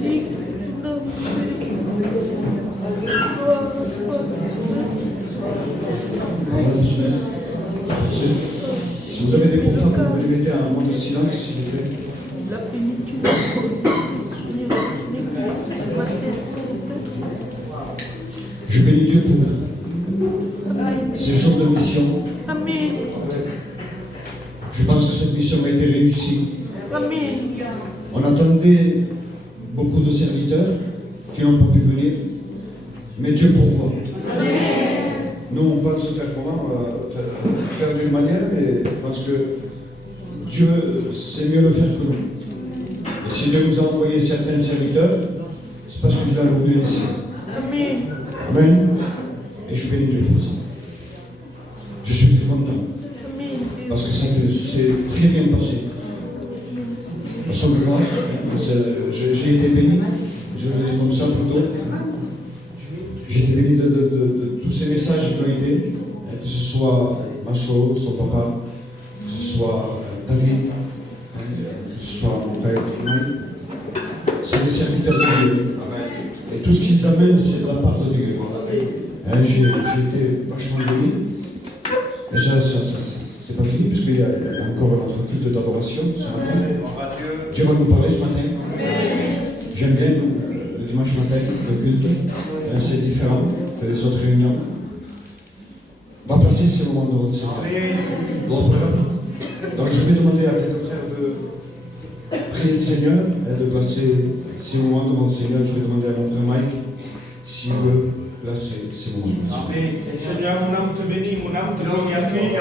Si vous avez des portables, vous pouvez les mettre à un moment de silence, s'il vous plaît. Je bénis Dieu pour ces jours de mission. Amen. Je pense que cette mission a été réussie. Amen. On attendait beaucoup de serviteurs qui n'ont pas pu venir, mais Dieu pourvoit. Nous, on pense faire comment? Faire d'une manière, mais parce que Dieu sait mieux le faire que nous. Et si Dieu nous a envoyé certains serviteurs, c'est parce qu'il a voulu ainsi. Amen. Amen. Et je bénis Dieu pour ça. Je suis très content. Amen. Parce que ça s'est très bien passé. À son grand, j'ai été béni, je le dis comme ça plutôt. J'ai été béni de tous ces messages qui ont été, que ce soit Macho, son papa, que ce soit David, que ce soit mon frère Mike. C'est des serviteurs de Dieu. Et tout ce qu'ils amènent, c'est de la part de Dieu. J'ai été vachement béni. Et ça c'est pas fini, puisqu'il y a encore notre culte d'adoration ce matin. Dieu va nous parler ce matin. J'aime bien le dimanche matin, le culte. C'est différent que les autres réunions. On va passer ces moments de votre Seigneur. Donc je vais demander à tes frères de prier le Seigneur et de placer ces moments devant le Seigneur. Je vais demander à mon frère Mike s'il veut placer ces moments. Amen. Seigneur, mon âme te bénit, mon âme te glorifie.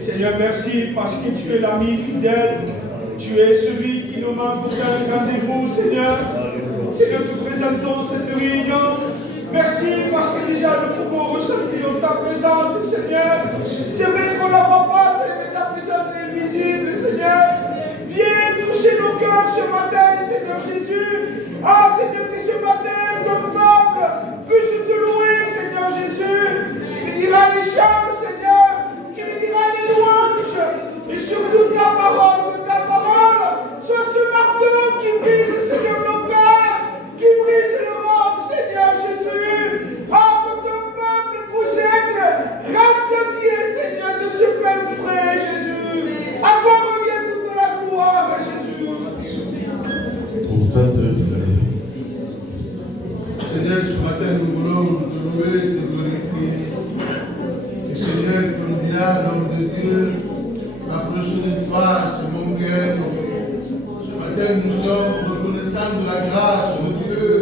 Seigneur, merci parce que tu es l'ami fidèle. Tu es celui qui nous manque pour faire un rendez-vous, Seigneur. Seigneur, nous présentons cette réunion. Merci parce que déjà nous pouvons ressentir ta présence, Seigneur. C'est vrai qu'on ne la voit pas, mais ta présence est visible, Seigneur. Viens toucher nos cœurs ce matin, Seigneur Jésus. Ah, Seigneur, que ce matin, ton peuple puisse te louer, Seigneur Jésus. Tu diras les chants, Seigneur. Tu me diras les louanges. Et surtout ta parole, soit ce marteau qui brise, Seigneur, nos cœurs, qui brise le monde, Seigneur Jésus. Ah, que ton peuple puisse être rassasié, Seigneur, de ce pain frais, Jésus. À toi revient toute la gloire, Jésus. Seigneur, ce matin, nous voulons te louer, te glorifier. Et Seigneur, comme dira l'homme de Dieu, approche de toi, c'est mon cœur. Ce matin, nous sommes reconnaissants de la grâce de Dieu.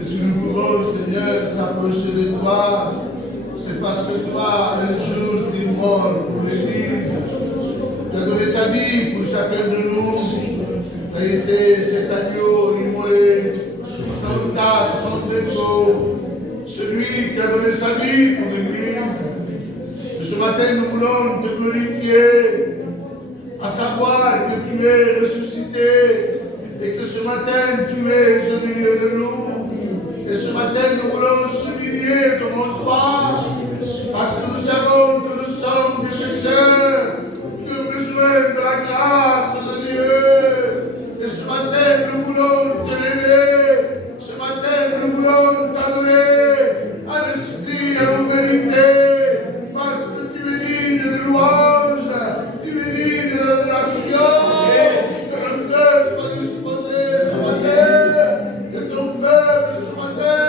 Et si nous pouvons, Seigneur, s'approcher de toi, c'est parce que toi, un jour, tu es mort pour l'Église. Tu as donné ta vie pour chacun de nous. Tu as été cet agneau immolé, sans tache, sans défaut. Celui qui a donné sa vie pour l'Église. Ce matin, nous voulons te glorifier, à savoir que tu es ressuscité et que ce matin, tu es au milieu de nous. Et ce matin, nous voulons souligner ton bonsoir, parce que nous savons que nous sommes des pécheurs, qui ont besoin de la grâce de Dieu. Et ce matin, nous voulons te lever. Ce matin, nous voulons t'adorer à l'esprit et en vérité. Parce que tu es digne de louange, tu es digne d'adoration, que notre cœur soit disposé ce matin, que ton peuple ce matin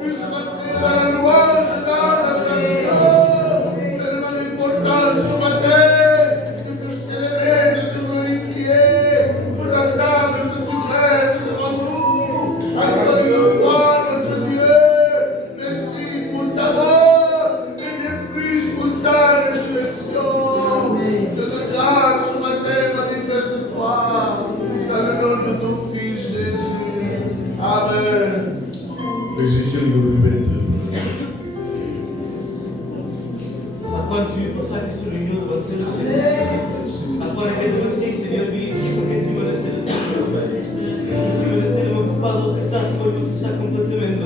puisse maintenir dans la louange, dans l'adoration, tellement important ce matin, de te célébrer, de te glorifier, pour la table que tu dresses devant nous, accorde le roi, notre Dieu, merci pour ta mort, et bien plus pour ta résurrection, que ta grâce ce matin manifeste-toi, dans le nom de ton Fils Jésus. Amen. Ezekiel, you will be A quanto passar questo riunione va a essere a quale che devo Seigneur, vi perché ti vuole essere ti vuole essere occupato che sa come si sa completamente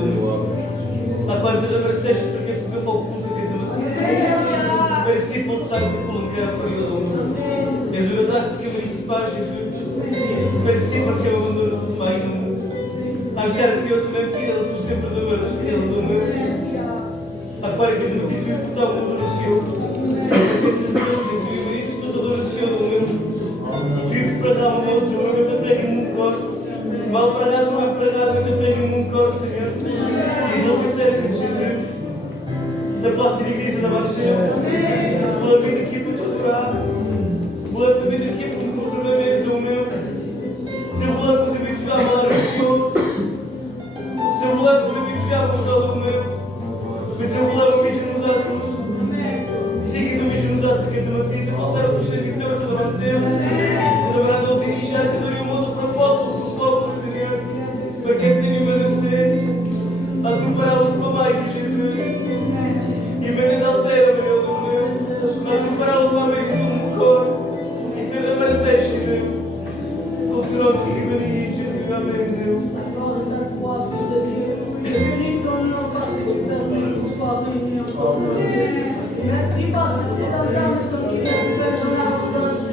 a quanto deve essere perché tu fa un punto che devo per si possa quello che ha fatto e je remercie que tu parles Jésus merci parce que vous nous quero que eu se mantenha tu sempre do meu Deus do meu. Agora que eu me tive por tão muito no Senhor. Que esses Deus, Jesus, e isso tudo do Senhor do meu. Vivo para dar o meu Deus, eu te prego em um corpo. Mal para dar, tu é para dar, eu te prego em um corpo, Senhor. E não pensei que Jesus, da place de igreja da Mãe de Deus, vou vir aqui para te adorar. Vou vir aqui para te adorar do meu. Se eu vou lá para saber jogar mal o Senhor. Se eu vou lá para saber jogar para o meu. Mas eu vou lá para vídeo nos atos. Segues o vídeo nos atos aqui da Matilde. Passaram por ser vitória toda a Matilde. Toda a Matilde dirige a que daria um outro propósito do povo, Senhor. Para quem tem uma nascer. A tu paravas com a mãe de Jesus. E bem altera, meu Deus. A tu paravas com a mesa do meu corpo. E te abraceste, Deus. Continuamos seguindo a linha de Jesus. Amém, Deus. Merci parce que c'est dans ta maison qu'il y a une belle abondance.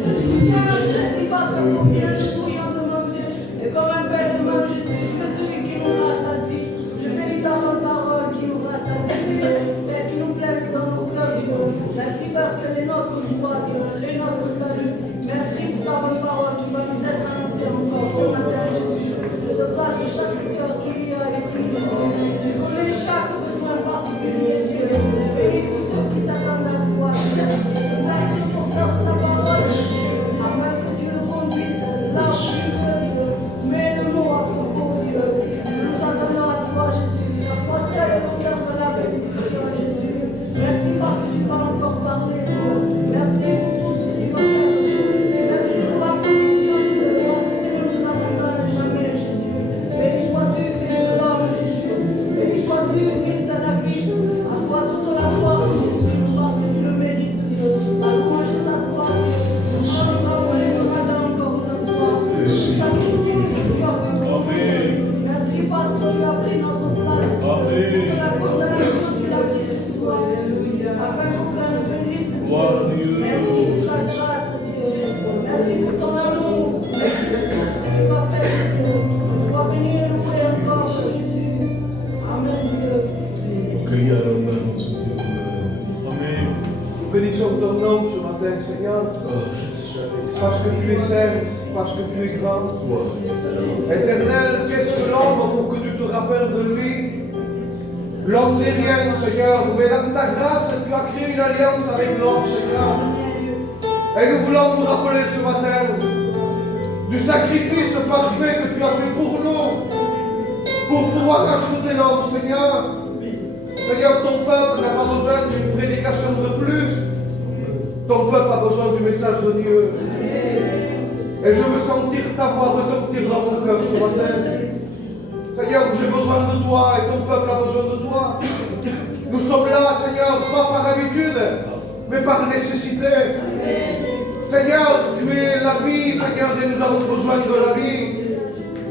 Merci parce que mon Dieu, nous pourrions demander. Et comme un père demande, je sais que celui qui nous rassasie. Je bénis ta bonne parole qui nous rassasie. Celle qui nous plaît dans nos cœurs, Dieu. Merci parce que les nôtres joie, Dieu, les nôtres salut. Merci pour ta bonne parole qui va nous être annoncée encore ce matin, Jésus. Je te place chaque cœur qui vient ici. Je connais chaque besoin particulier, Dieu. Bénis tous ceux qui s'attendent à toi. Merci pour ta parole, afin que tu le conduises là où tu veux, Dieu. Mets le mot à propos, Dieu. Nous attendons à toi, Jésus. Toi seul est l'auteur de la bénédiction, Jésus. Merci parce que tu vas encore parler, Dieu. Merci pour tout ce que tu vas faire. Et merci pour la provision, Dieu. Parce que Seigneur, nous abandonne jamais, Jésus. Béni sois-tu, fils de l'homme, Jésus. Béni sois-tu, fils de David. À toi toute la gloire, Jésus, parce que tu le mérites, Dieu. La louange est à toi, Dieu. Nous sommes envoyés ce matin encore une fois. Nous sacrifions ce que tu as fait. Merci parce que tu as pris notre place. Toute la condamnation, tu l'as pris sur toi. Afin qu'on nous bénisse, Dieu. Merci pour ta grâce, Dieu. Merci pour ton amour. Merci pour tout ce que tu vas faire, Dieu. Sois béni et loué encore, Jésus. Amen, Dieu. Amen. Nous bénissons ton nom ce matin, Seigneur. Parce que tu es saint, parce que tu es grand. Éternel, qu'est-ce que l'homme pour que tu te rappelles de lui? L'homme n'est rien, Seigneur, mais dans ta grâce, tu as créé une alliance avec l'homme, Seigneur. Et nous voulons nous rappeler ce matin du sacrifice parfait que tu as fait pour nous, pour pouvoir racheter l'homme, Seigneur. Seigneur, ton peuple n'a pas besoin d'une prédication de plus. Ton peuple a besoin du message de Dieu. Et je veux sentir ta voix retentir dans mon cœur ce matin. Seigneur, j'ai besoin de toi et ton peuple a besoin de toi. Nous sommes là, Seigneur, pas par habitude, mais par nécessité. Seigneur, tu es la vie, Seigneur, et nous avons besoin de la vie.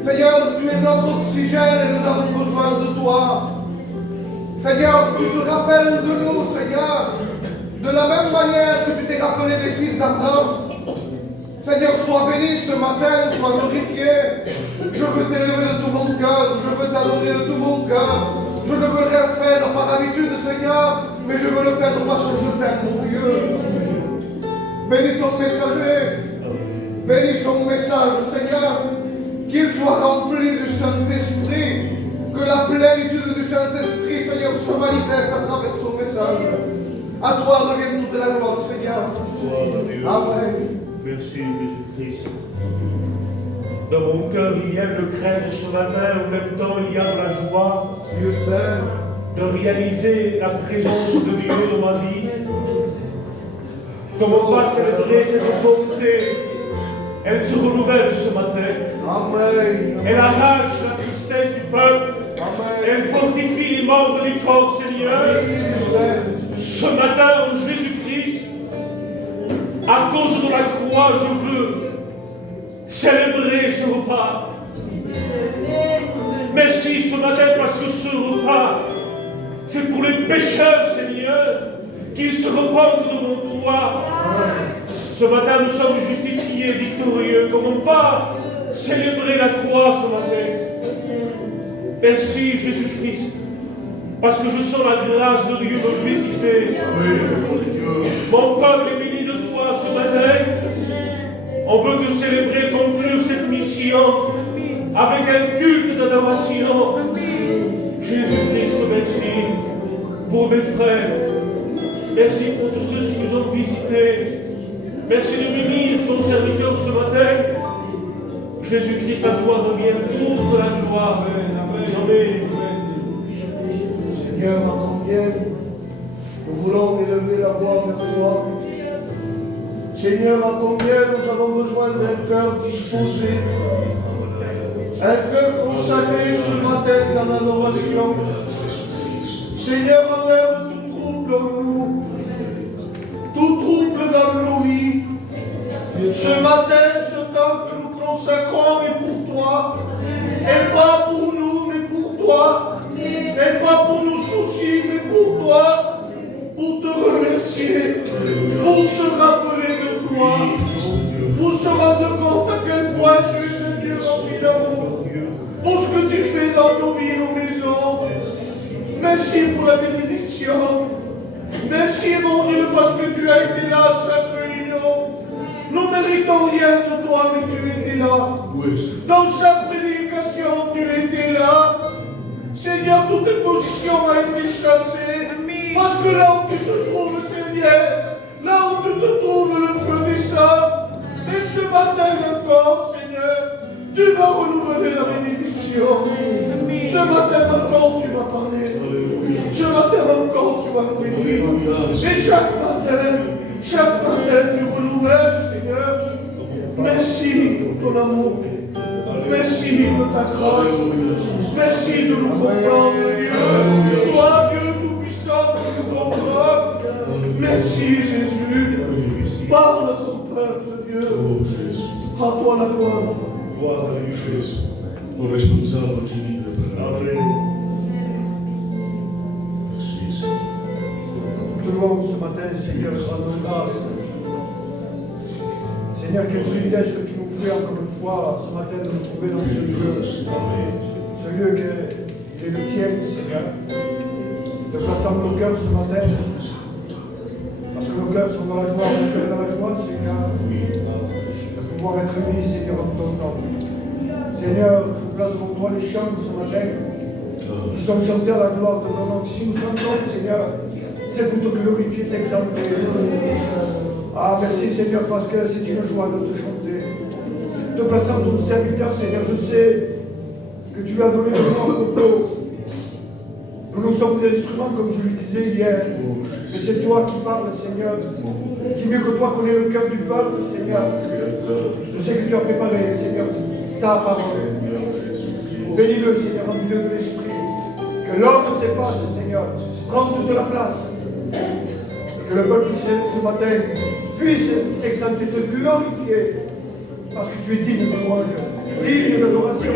Seigneur, tu es notre oxygène et nous avons besoin de toi. Seigneur, tu te rappelles de nous, Seigneur, de la même manière que tu t'es rappelé des fils d'Abraham. Seigneur, sois béni ce matin, sois glorifié. Je veux t'élever de tout mon cœur, je veux t'adorer de tout mon cœur. Je ne veux rien faire par habitude, Seigneur, mais je veux le faire parce que je t'aime, mon Dieu. Bénis ton messager, bénis son message, Seigneur, qu'il soit rempli du Saint-Esprit, que la plénitude du Saint-Esprit, Seigneur, se manifeste à travers son message. À toi revient toute la gloire, Seigneur. Amen. Merci Jésus-Christ. Dans mon cœur, il y a une crainte ce matin, en même temps, il y a de la joie Dieu sait. de réaliser la présence de Dieu dans ma vie. Comment pas célébrer cette bonté? Elle se renouvelle ce matin. Amen. Elle arrache la tristesse du peuple. Amen. Elle fortifie les membres du corps, Seigneur. Ce matin, en Jésus-Christ, à cause de la croix, je veux célébrer ce repas. Merci ce matin parce que ce repas, c'est pour les pécheurs, Seigneur, qu'ils se repentent devant toi. Ce matin, nous sommes justifiés, victorieux. Comment pas célébrer la croix ce matin? Merci Jésus-Christ, parce que je sens la grâce de Dieu me visiter. Mon peuple est béni de toi ce matin. On veut te célébrer, conclure cette mission avec un culte d'adoration. Jésus-Christ, merci pour mes frères. Merci pour tous ceux qui nous ont visités. Merci de bénir ton serviteur ce matin. Jésus-Christ, à toi revient toute la gloire. Amen. Seigneur, à combien nous voulons élever la voix vers toi. Seigneur, à combien nous avons besoin d'un cœur disposé, un cœur consacré ce matin dans l'adoration. Seigneur, enlève tout trouble en nous, tout trouble dans nos vies. Ce matin, ce temps que nous consacrons est pour toi, et pas pour nous, mais pour toi, et pas pour nos soucis, mais pour toi, pour te remercier, pour se rappeler de toi, pour se rendre compte à quel point tu es un Dieu rempli d'amour, pour ce que tu fais dans nos vies, nos maisons. Merci pour la bénédiction. Merci mon Dieu parce que tu as été là à chaque réunion. Nous ne méritons rien de toi, mais tu étais là. Dans chaque prédication, tu étais là. Seigneur, toute position a été chassée. Parce que là où tu te trouves, Seigneur, là où tu te trouves, le feu descend. Et ce matin encore, Seigneur, tu vas renouveler la bénédiction. Ce matin encore, tu vas parler. Ce matin encore, tu vas nous bénir. Et chaque matin, tu renouvelles, Seigneur. Merci pour ton amour. Merci de ta grâce. Merci de nous comprendre, Dieu. Toi, Dieu tout-puissant, tu nous comprends. Merci, Jésus. Parle à ton peuple, Dieu. À toi la gloire. Gloire à Jésus. Mon responsable, je dis le Père. Merci. Nous te louons ce matin, Seigneur, rends-nous grâce. Seigneur, quel privilège que tu nous fais encore une fois ce matin de nous trouver dans ce lieu. Ce lieu qui est le tien, Seigneur. De placer nos cœurs ce matin. Parce que nos cœurs sont dans la joie, on est dans la joie, Seigneur. De pouvoir être unis, Seigneur, en ton nom. Seigneur, nous place devant toi les chants ce matin. Nous sommes chantés à la gloire de ton nom. Si nous chantons, Seigneur, c'est pour te glorifier, t'exalter. Ah, merci Seigneur, parce que c'est une joie de te chanter. Te plaçant ton serviteur, Seigneur, je sais que tu as donné le nom au peuple. Nous sommes des instruments, comme je le disais hier. Mais c'est toi qui parles, Seigneur. Qui mieux que toi connaît le cœur du peuple, Seigneur. Je sais que tu as préparé, Seigneur, ta parole. Bénis-le, Seigneur, en milieu de l'esprit. Que l'homme s'efface, Seigneur. Prends toute la place. Et que le peuple ce matin puisse t'exalter, te glorifier. Parce que tu es digne de louange, digne d'adoration.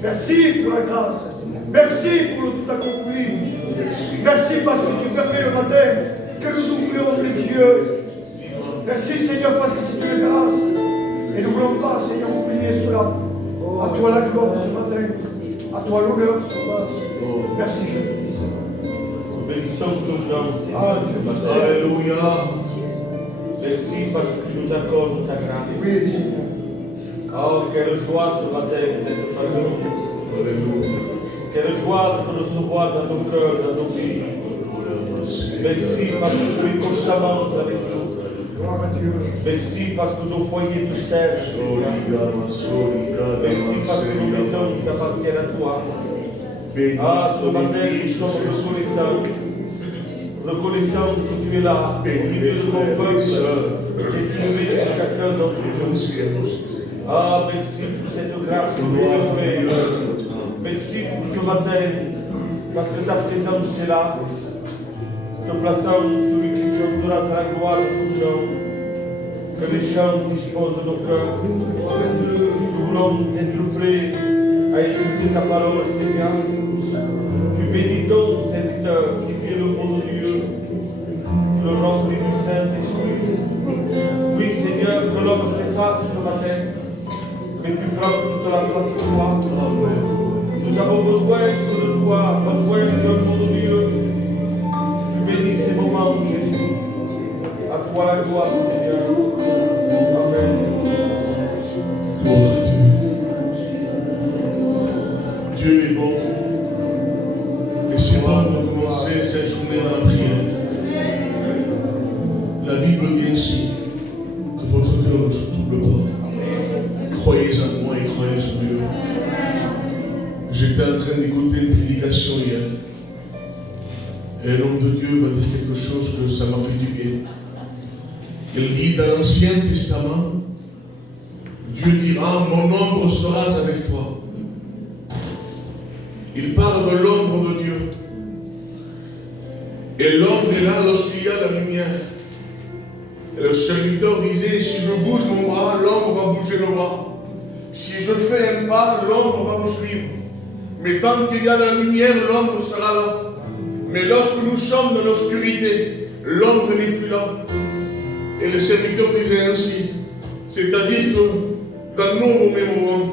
Merci pour la grâce. Merci pour le tout accompli. Merci parce que tu permets le matin que nous ouvrions les yeux. Merci Seigneur parce que c'est une grâce. Et nous ne voulons pas, Seigneur, oublier cela. À toi la gloire ce matin. À toi l'honneur ce matin. Merci Jésus. Bénissons nos gens. Alléluia. Merci parce que tu nous accordes ta grâce. Oui, Seigneur. Oh, quelle joie ce matin d'être parmi nous. Alléluia. Quelle joie de te recevoir dans nos cœurs, dans nos vies. Merci parce que tu es constamment avec nous. Gloire à Dieu. Merci parce que nos foyers te servent. Merci parce que nos maisons t'appartiennent à toi. Ah, ce matin, nous sommes reconnaissants. Reconnaissants que tu es là, au milieu de ton peuple, et tu nous mets chacun d'entre nous. Ah, merci pour cette grâce que tu nous fais. Merci pour ce matin, parce que ta présence est là. Te plaçant celui qui chantera sa gloire de ton nom. Que les chants disposent de nos cœurs. Nous voulons être prêts à écouter ta parole, Seigneur. Tu bénis ton serviteur qui fait le nom de Dieu. Tu le remplis du Saint-Esprit. Oui, Seigneur, que l'homme s'efface ce matin, mais tu prends toute la place de toi. Nous avons besoin de toi, besoin de notre Dieu. Tu bénis ces moments, Jésus. À toi la gloire, Seigneur. Amen. Gloire à Dieu. Dieu est bon. Et c'est bon de commencer cette journée à la prière. La Bible dit ainsi que votre cœur ne se trouble pas. Croyez en moi et croyez en Dieu. J'étais en train d'écouter une prédication hier. Et un homme de Dieu va dire quelque chose que ça m'a fait du bien. Il dit dans l'Ancien Testament, Dieu dira, mon ombre sera avec toi. Il parle de l'ombre de Dieu. Et l'ombre est là lorsqu'il y a la lumière. Et le serviteur disait, si je bouge mon bras, l'ombre va bouger le bras. Si je fais un pas, l'ombre va me suivre. Mais tant qu'il y a la lumière, l'ombre sera là. Mais lorsque nous sommes dans l'obscurité, l'ombre n'est plus là. Et le serviteur disait ainsi, c'est-à-dire que dans nos moments,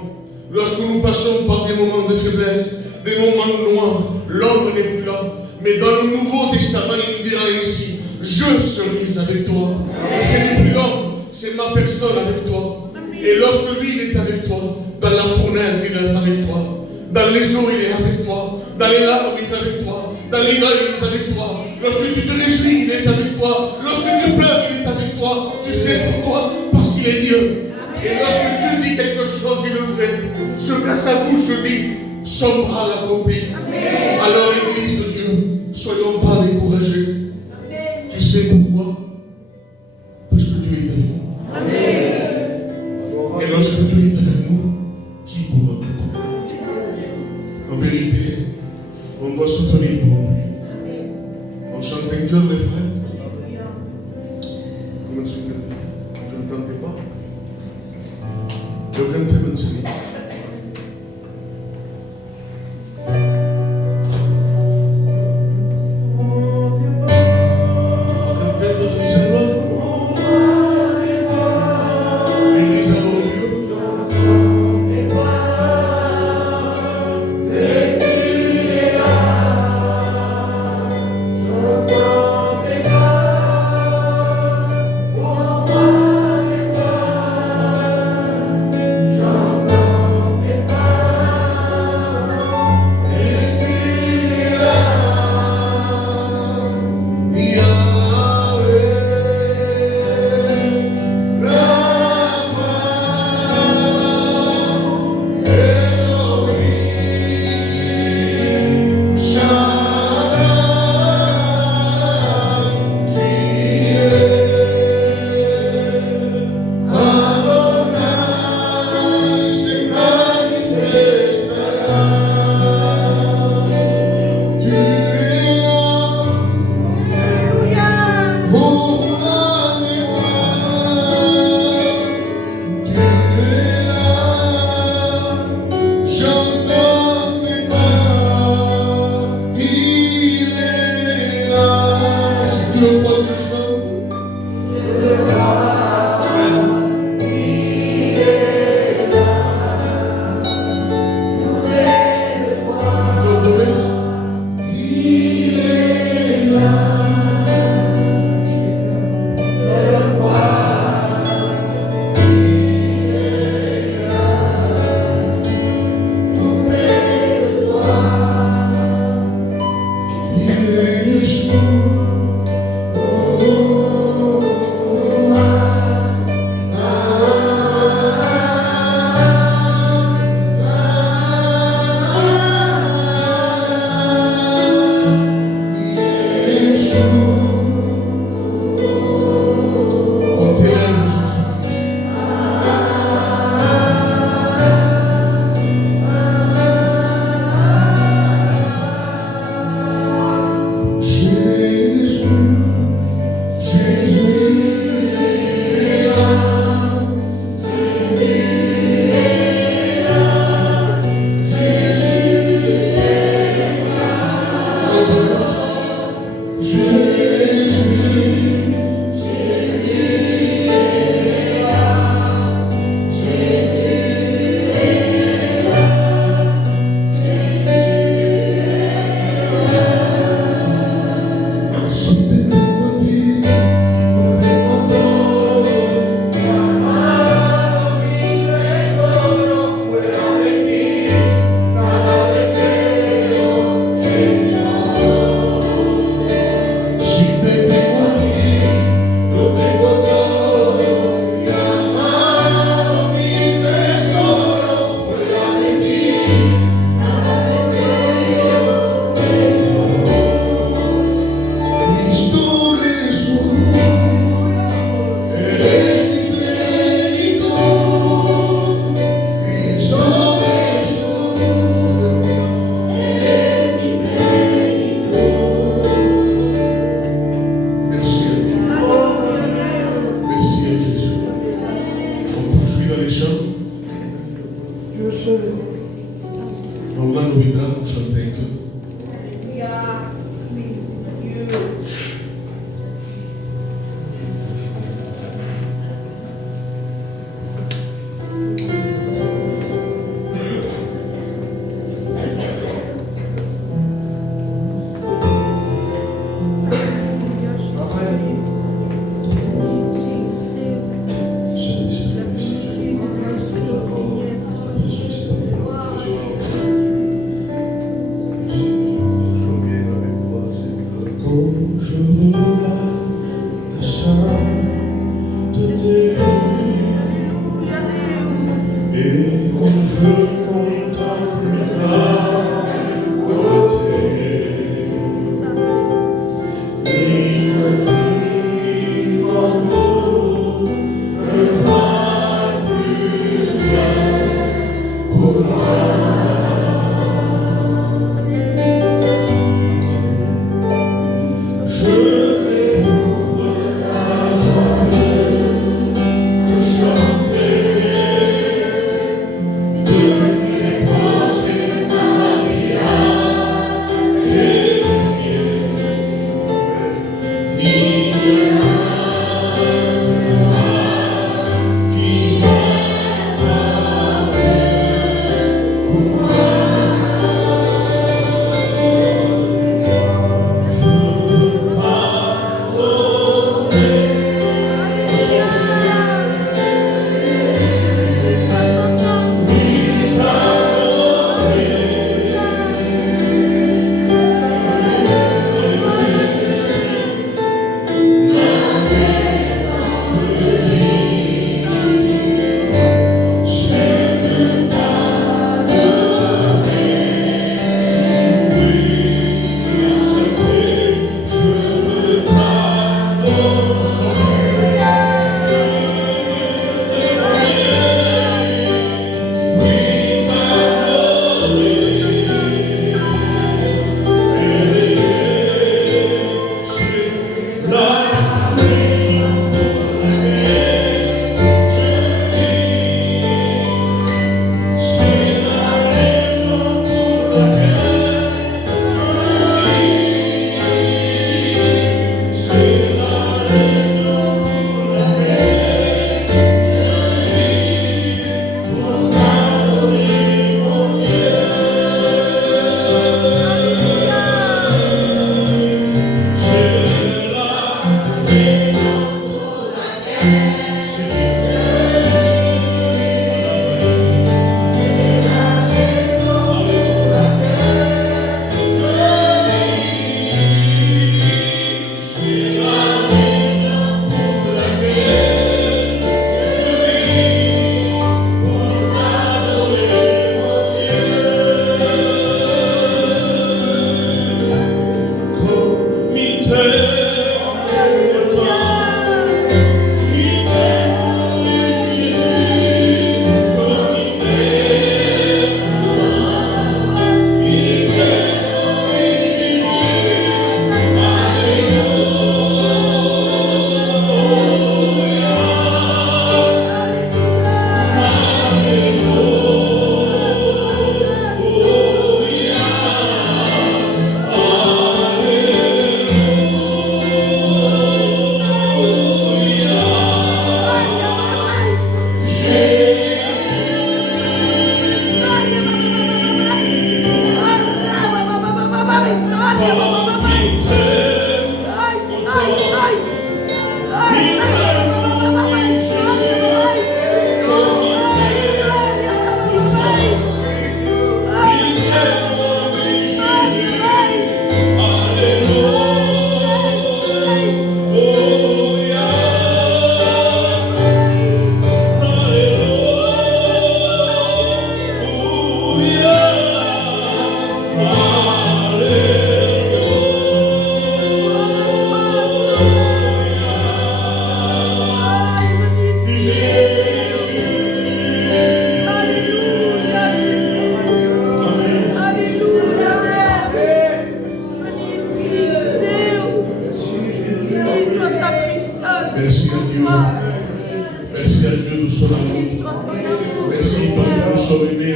lorsque nous passons par des moments de faiblesse, des moments noirs, l'ombre n'est plus là. Mais dans le Nouveau Testament, il nous dira ainsi, je serai avec toi. Ce n'est plus l'homme, c'est ma personne avec toi. Et lorsque lui, il est avec toi, dans la fournaise, il est avec toi. Dans les eaux, il est avec toi. Dans les larmes, il est avec toi. Dans les deuils, il est avec toi. Lorsque tu te réjouis, il est avec toi. Lorsque tu pleures, il est avec toi. Tu sais pourquoi? Parce qu'il est Dieu. Et lorsque Dieu dit quelque chose, il le fait. Ce qu'à sa bouche dit, son bras l'accomplit. Alors, Église de Dieu, soyons pas découragés. Tu sais pourquoi? Parce que Dieu est avec nous. Amen. Et lorsque Dieu est avec nous, qui pourra nous comprendre? En vérité, on doit soutenir devant lui. On chante un cœur, les frères. Comment se chante? Je ne cantais pas. Je cantais maintenant. Dieu seul est bon. Mamma non vi dà un champagne. Alléluia. Oui, Dieu. Quand je regarde ta sainteté et quand je contemple ta beauté, il me fit en haut ne valent plus rien pour moi. Je m'éprouve la joie de chanter, de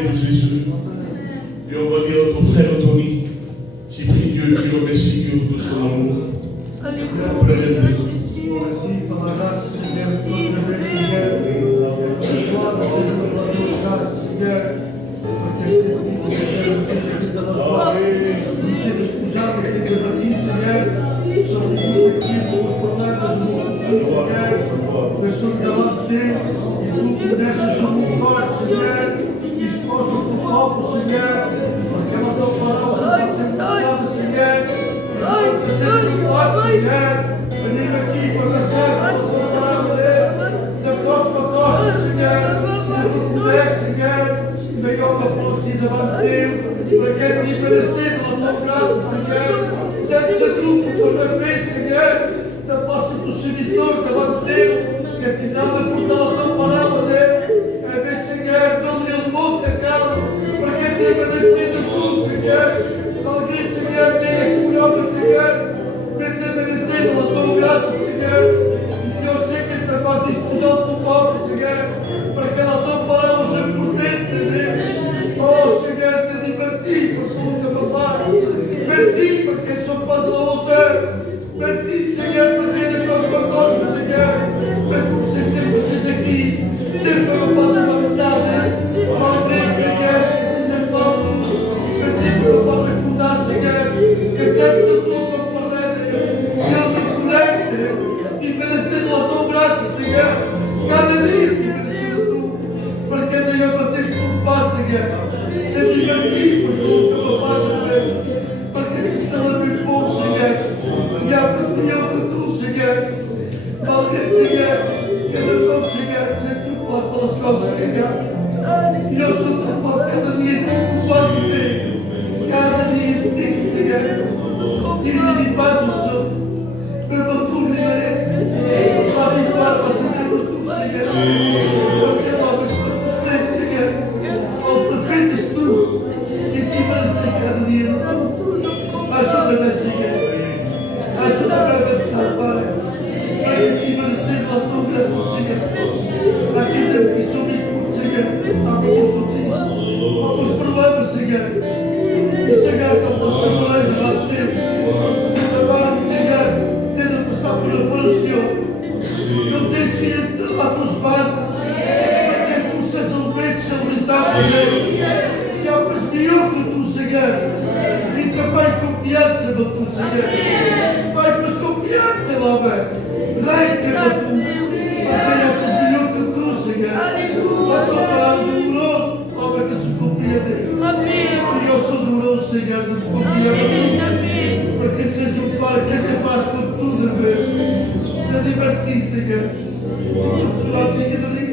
de Jésus. Et on va dire à ton frère Tony, qui prie Dieu, qui remercie Dieu de son amour. Alléluia. Merci par la grâce, Seigneur, pour le Seigneur. Gloire à Dieu pour la grâce, Seigneur. Dans la soirée, nous sommes sposati e devoti, Seigneur. Siamo tutti qui pour proclamare il nostro Seigneur. Le sono davanti a te, e tu conosci il tuo cuore, Signore. Ti sposo il tuo popolo, Signore. Perché la tua parola sta sempre usata, Signore. Ti sento qua, Signore. Veniamo aqui per la serva, per parlare da costa a costa, Signore. Per te, Signore. Vengo a precisa davanti a te, perché ti rivestito la tua grazia, Signore. Senza dubbio, per la fede, Signore. Da posso tu servitore davanti a te, che ti dà la tua parola, e beh, Signore, doni il mondo a caldo, perché ti rivestito tu, Signore. Malgré, Signore, ti escuriamo, Signore. Perché ti rivestito la tua grazia, Signore. Io sei che ti va disposato sul popolo, Signore, perché la tua parola è importante, Dio. Oh, Signore, ti dico merci per quello che mi fai. Merci perché sono passato a te. Merci, Signore, perché ti ho qualcosa, Signore. Perché sei sempre qui, sempre lo posso pensare. Malgré, Signore, che ti ho fatto. Merci per lo posso ricordare, Signore, che senza tu sono parlato. Io ti corretto, ti felicito la tua grazia, Signore. Cada dia ti felicito tu, perché ti ho battuto un passo, Signore. Ti diverti per quello che mi fai, perché sei stato più buono, Signore. Mi ha migliore tu, Signore. Malgré, Signore, che non come, Signore, sei tu fatto le cose, Signore. Io sono troppo cada dia ti faccio te. Cada dia ti dico, Signore. Ti mi passo per la tua rimanere. Fammi fare la tua tu, Signore. Perché la risposta è Signore. Ho preferito tu. E ti basta cada dia tu. Ajuda-me, Signore. Ajuda-me a pensar, Pai. Perché ti basta la tua grazia, Signore. Aqui dentro que sobre tudo, Signore. Os problemas, Signore. E Signore, que eu possa falar de você. Agora, Signore, tendo a passar por operação. Eu deixo entre lá dos bancos. Porque tu sejas um bem de celebridade. E há mais melhor que tu, Signore. E que vai confiança no tu, Signore. Vai com confiança lá, velho. Rei que é tu. Porque há mais melhor que tu, Signore. A tua palavra demorou. Ó, que se confia nele. E eu sou doloroso, Signore, de confiar em ti. Porque sejas um Pai que te faz por tudo, Deus. Te divertis, Signore. Lá, Signore.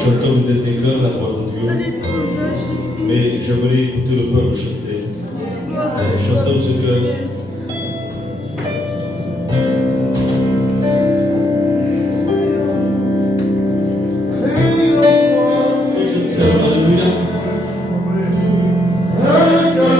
Chantons de tes cœurs la gloire de Dieu, mais j'aimerais écouter le peuple chanter. Chantons ce cœur. Alléluia. Alléluia.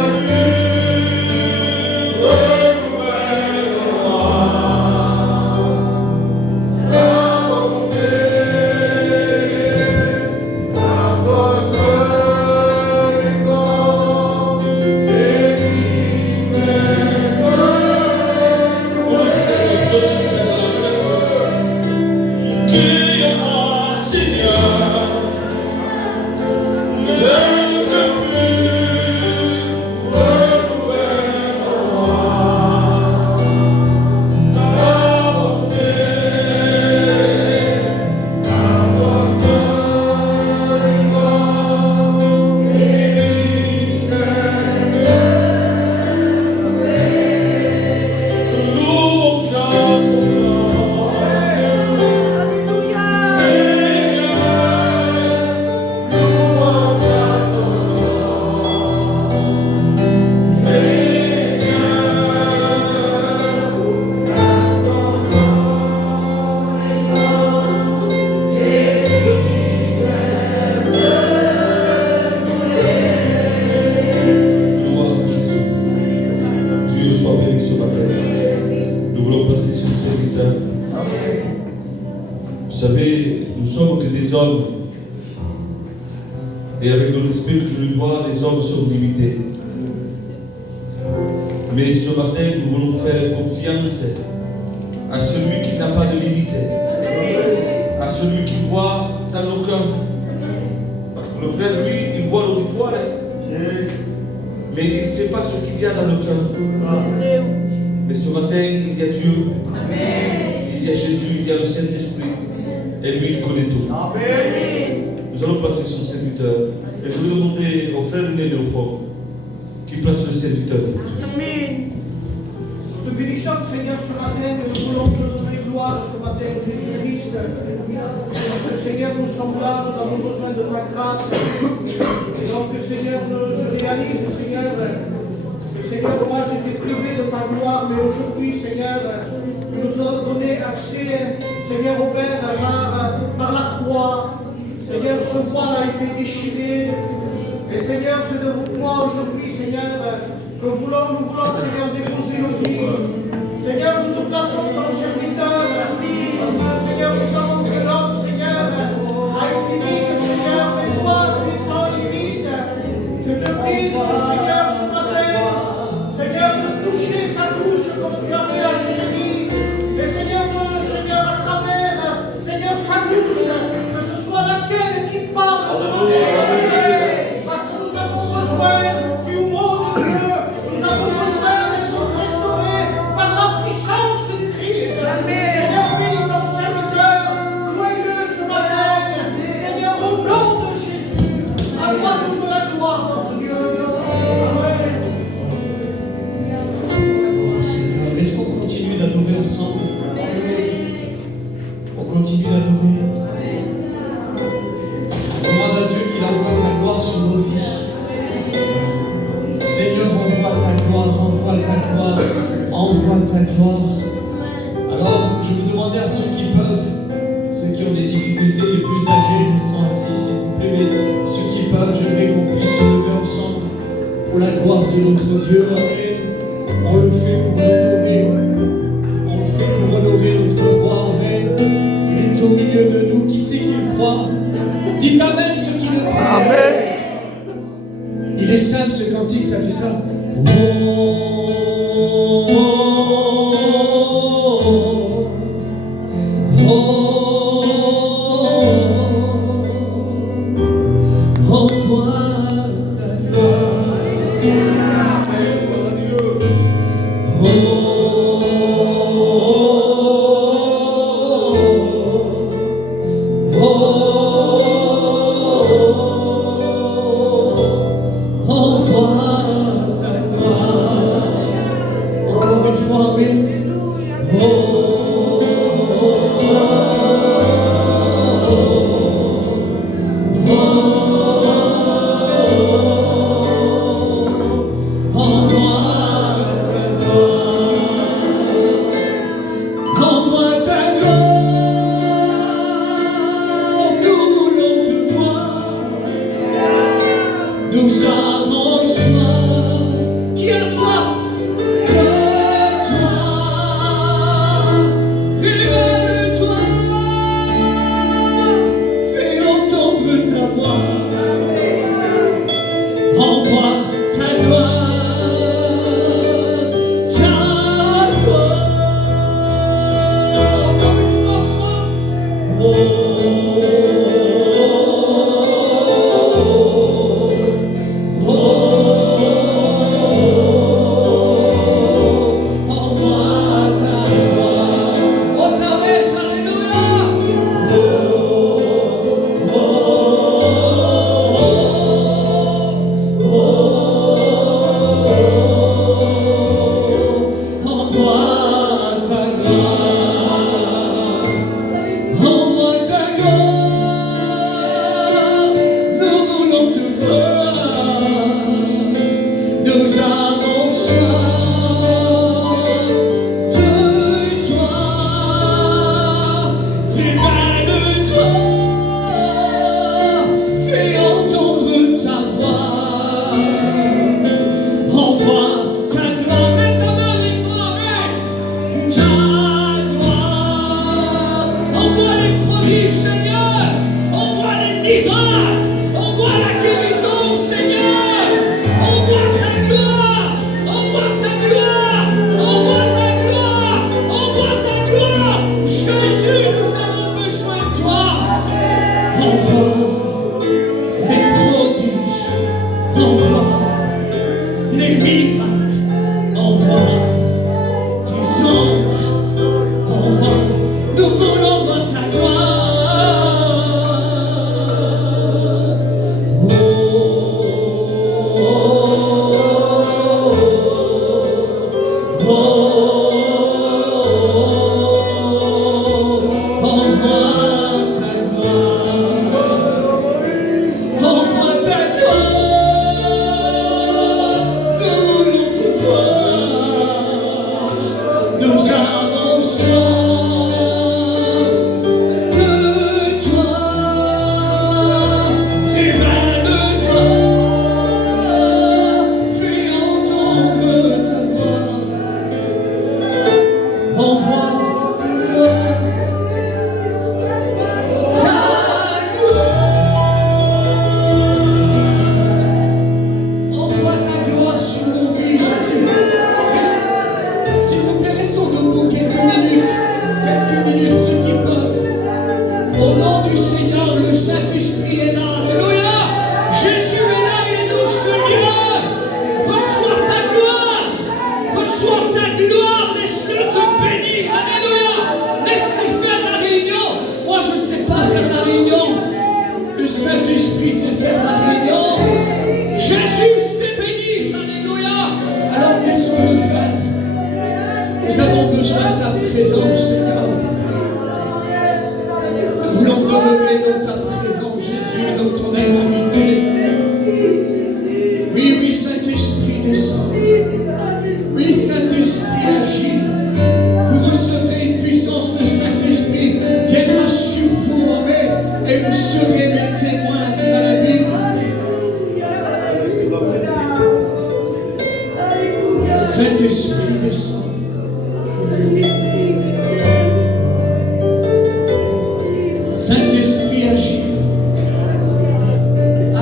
Et avec le respect que je lui dois, les hommes sont limités. Mais ce matin, nous voulons faire confiance à celui qui n'a pas de limite, à celui qui voit dans nos cœurs. Parce que le frère, lui, il voit l'auditoire, mais il ne sait pas ce qu'il y a dans le cœur. Mais ce matin, il y a Dieu, il y a Jésus, il y a le Saint-Esprit, et lui, il connaît tout. Nous allons passer son serviteur, et je vais demander au frère René Léopold qui place le serviteur. Nous te bénissons, Seigneur, ce matin, et nous voulons te donner gloire ce matin, Jésus-Christ. Parce que, Seigneur, nous sommes là, nous avons besoin de ta grâce. Et donc, Seigneur, je réalise, Seigneur, que, Seigneur, moi, j'étais privé de ta gloire, mais aujourd'hui, Seigneur, tu nous as donné accès, Seigneur, au Père, par la croix. Seigneur, ce voile a été déchiré. Et Seigneur, c'est de toi aujourd'hui, Seigneur, que nous voulons, Seigneur, déposer nos vies. Seigneur, nous te plaçons ton serviteur. Parce que, Seigneur, nous savons que l'homme, Seigneur, a une limite, Seigneur, mais toi, tu es sans limite. Je te prie, Seigneur, ce matin, Seigneur, de toucher sa bouche comme tu as fait à Jérémie. Et Seigneur, à travers, Seigneur, sa bouche, que ce soit la tienne qui parle ce matin. Parce que nous avons besoin du mot de Dieu. Nous avons besoin d'être restaurés par la puissance du Christ. Seigneur, bénis ton serviteur. Louez-le ce matin. Seigneur, au nom de Jésus. À toi toute la gloire, notre Dieu. Amen. Oh Seigneur, est-ce qu'on continue d'adorer ensemble? On continue d'adorer. Demande à Dieu qu'il envoie sa gloire sur nos vies. Seigneur, envoie ta gloire, envoie ta gloire, envoie ta gloire. Alors, je vais demander à ceux qui peuvent, ceux qui ont des difficultés, les plus âgés, restons assis, s'il vous plaît, mais ceux qui peuvent, j'aimerais qu'on puisse se lever ensemble pour la gloire de notre Dieu. Amen. On le fait pour l'honorer. On le fait pour honorer notre roi. Amen. Il est au milieu de nous. Qui sait qu'il croit? Dites Amen ceux qui le croient. Amen. Il est simple ce cantique, ça fait ça. Envoie ta gloire. Nous avons soif, qui a soif de toi. Révèle-toi, fais entendre ta voix. Envoie ta gloire, ta gloire. Encore une fois ensemble.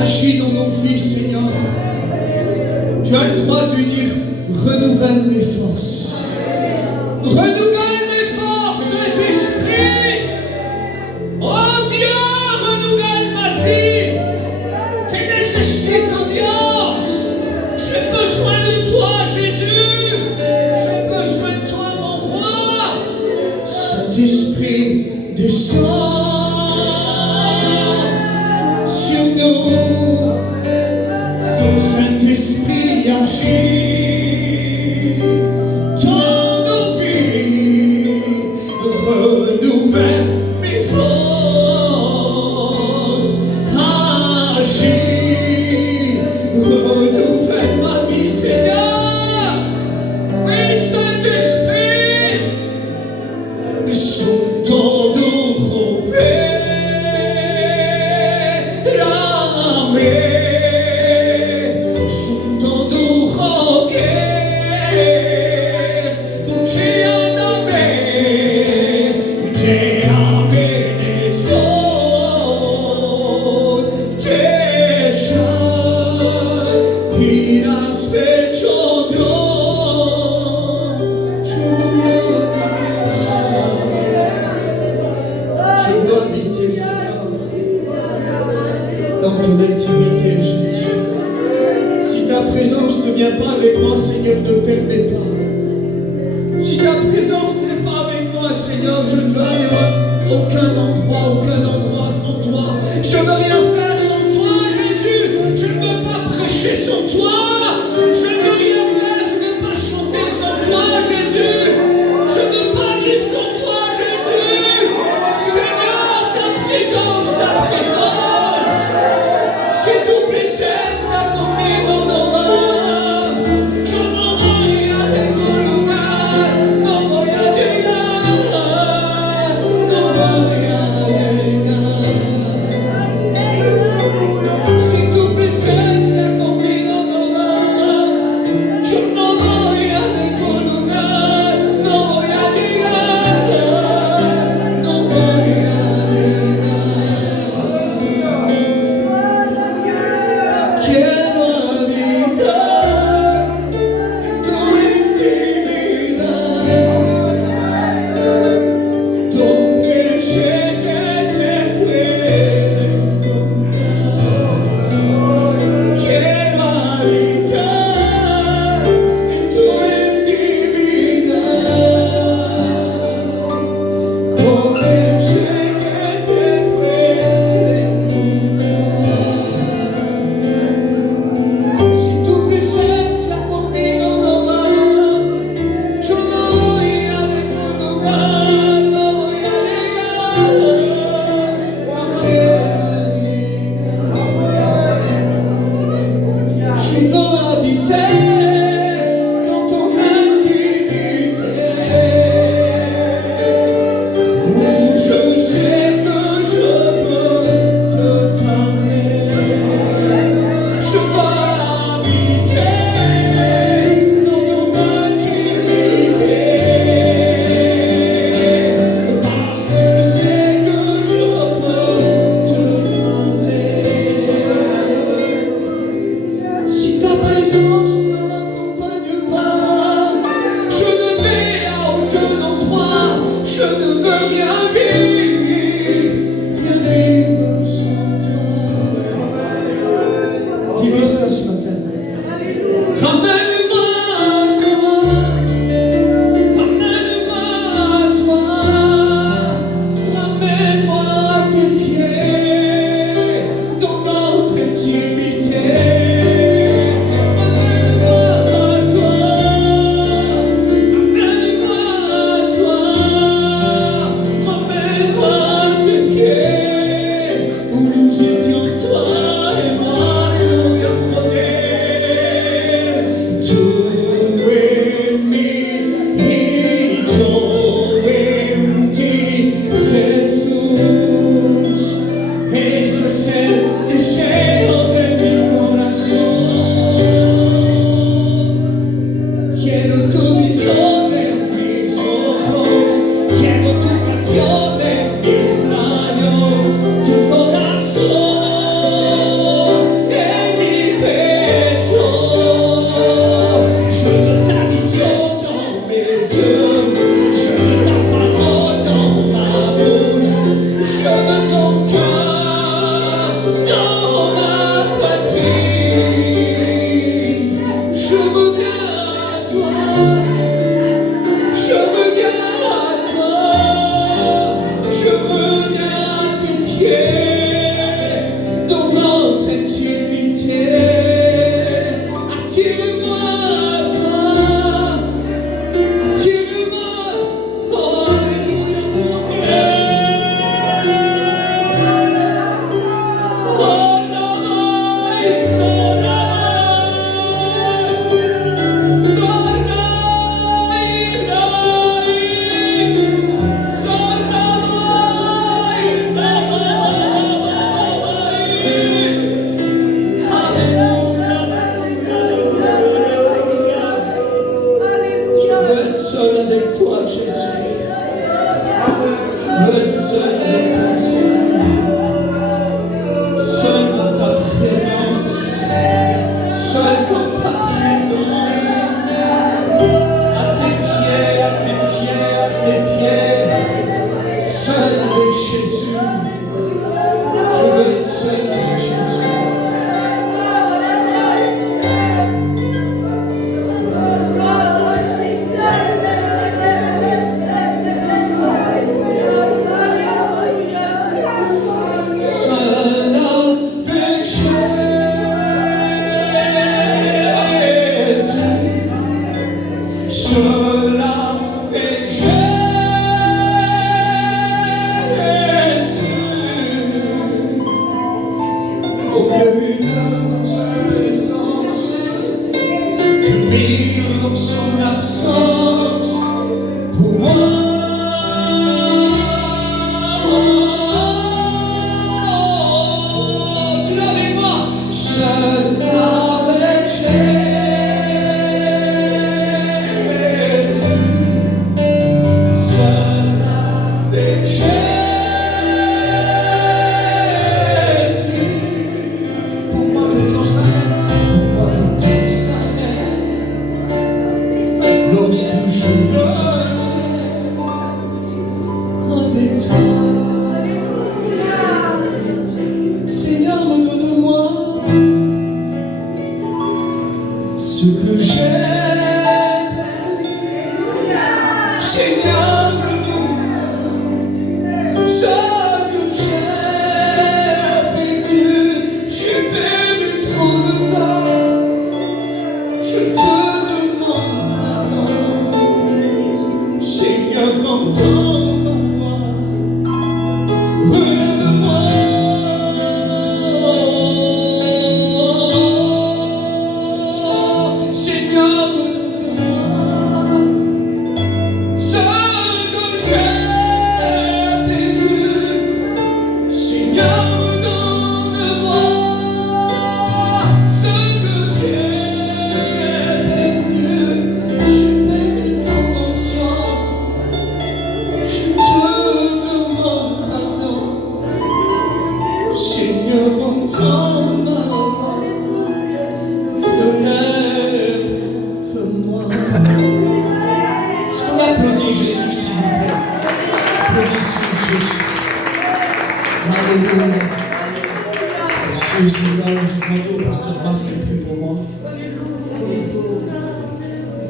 agis dans nos vies, Seigneur. Tu as le droit de lui dire, renouvelle mes forces. Renouvelle mes forces, Saint-Esprit. Oh Dieu, renouvelle ma vie. Tes nécessités, audience. J'ai besoin de toi, Jésus. J'ai besoin de toi, mon roi. Saint-Esprit, descends sur nous. Saint-Esprit, agis dans nos vies. Renouvelle mes forces. Agis, renouvelle ma vie, Seigneur. Oui, Saint-Esprit, sous ton dos opérame, sous ton dos roquet, bouché en amé, t'es amé des autres, t'es jeune, puis l'aspect chaudron. Je veux habiter, Seigneur, dans ton intimité, Jésus. Si ta présence ne vient pas avec moi, Seigneur, ne permets pas. Si ta présence n'est pas avec moi, Seigneur, je ne veux aller à aucun endroit sans toi. Je ne veux rien faire sans toi, Jésus. Je ne veux pas prêcher sans toi. Je ne veux rien faire, je ne veux pas chanter sans toi, Jésus. Je ne veux pas vivre sans toi, Jésus. Seigneur, ta présence, si tu presenza conmigo no va, yo no voy a ningún lugar, no voy a llegar, no voy a llegar.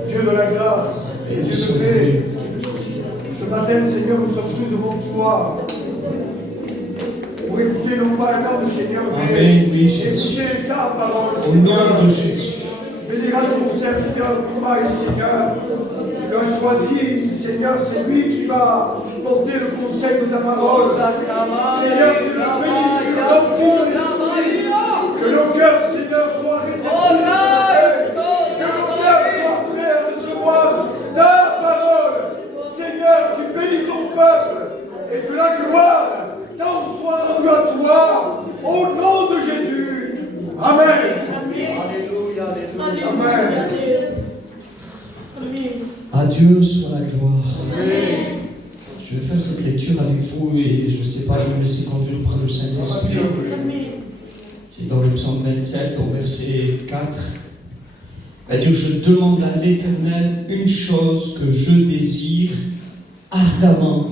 Dieu de la grâce, Dieu de paix, ce matin, Seigneur, nous sommes tous devant toi pour écouter non pas la parole du Seigneur, mais écouter ta parole, Au nom de Jésus. Bénira ton serviteur, Marie, Seigneur. Tu l'as choisi, Seigneur, c'est lui qui va porter le conseil de ta parole. Seigneur, tu l'as béni, tu l'as rempli de l'esprit. Que nos cœurs, Seigneur, soient réceptifs. Que nos cœurs soient prêts à recevoir ta parole. Seigneur, tu bénis ton peuple et que la gloire t'en soit rendue à toi. Au nom de Jésus. Amen. Amen. À Dieu soit la gloire. Je vais faire cette lecture avec vous et je ne sais pas, je vais me laisser conduire par le Saint-Esprit. C'est dans le psaume 27, au verset 4. Dieu, je demande à l'Éternel une chose que je désire ardemment.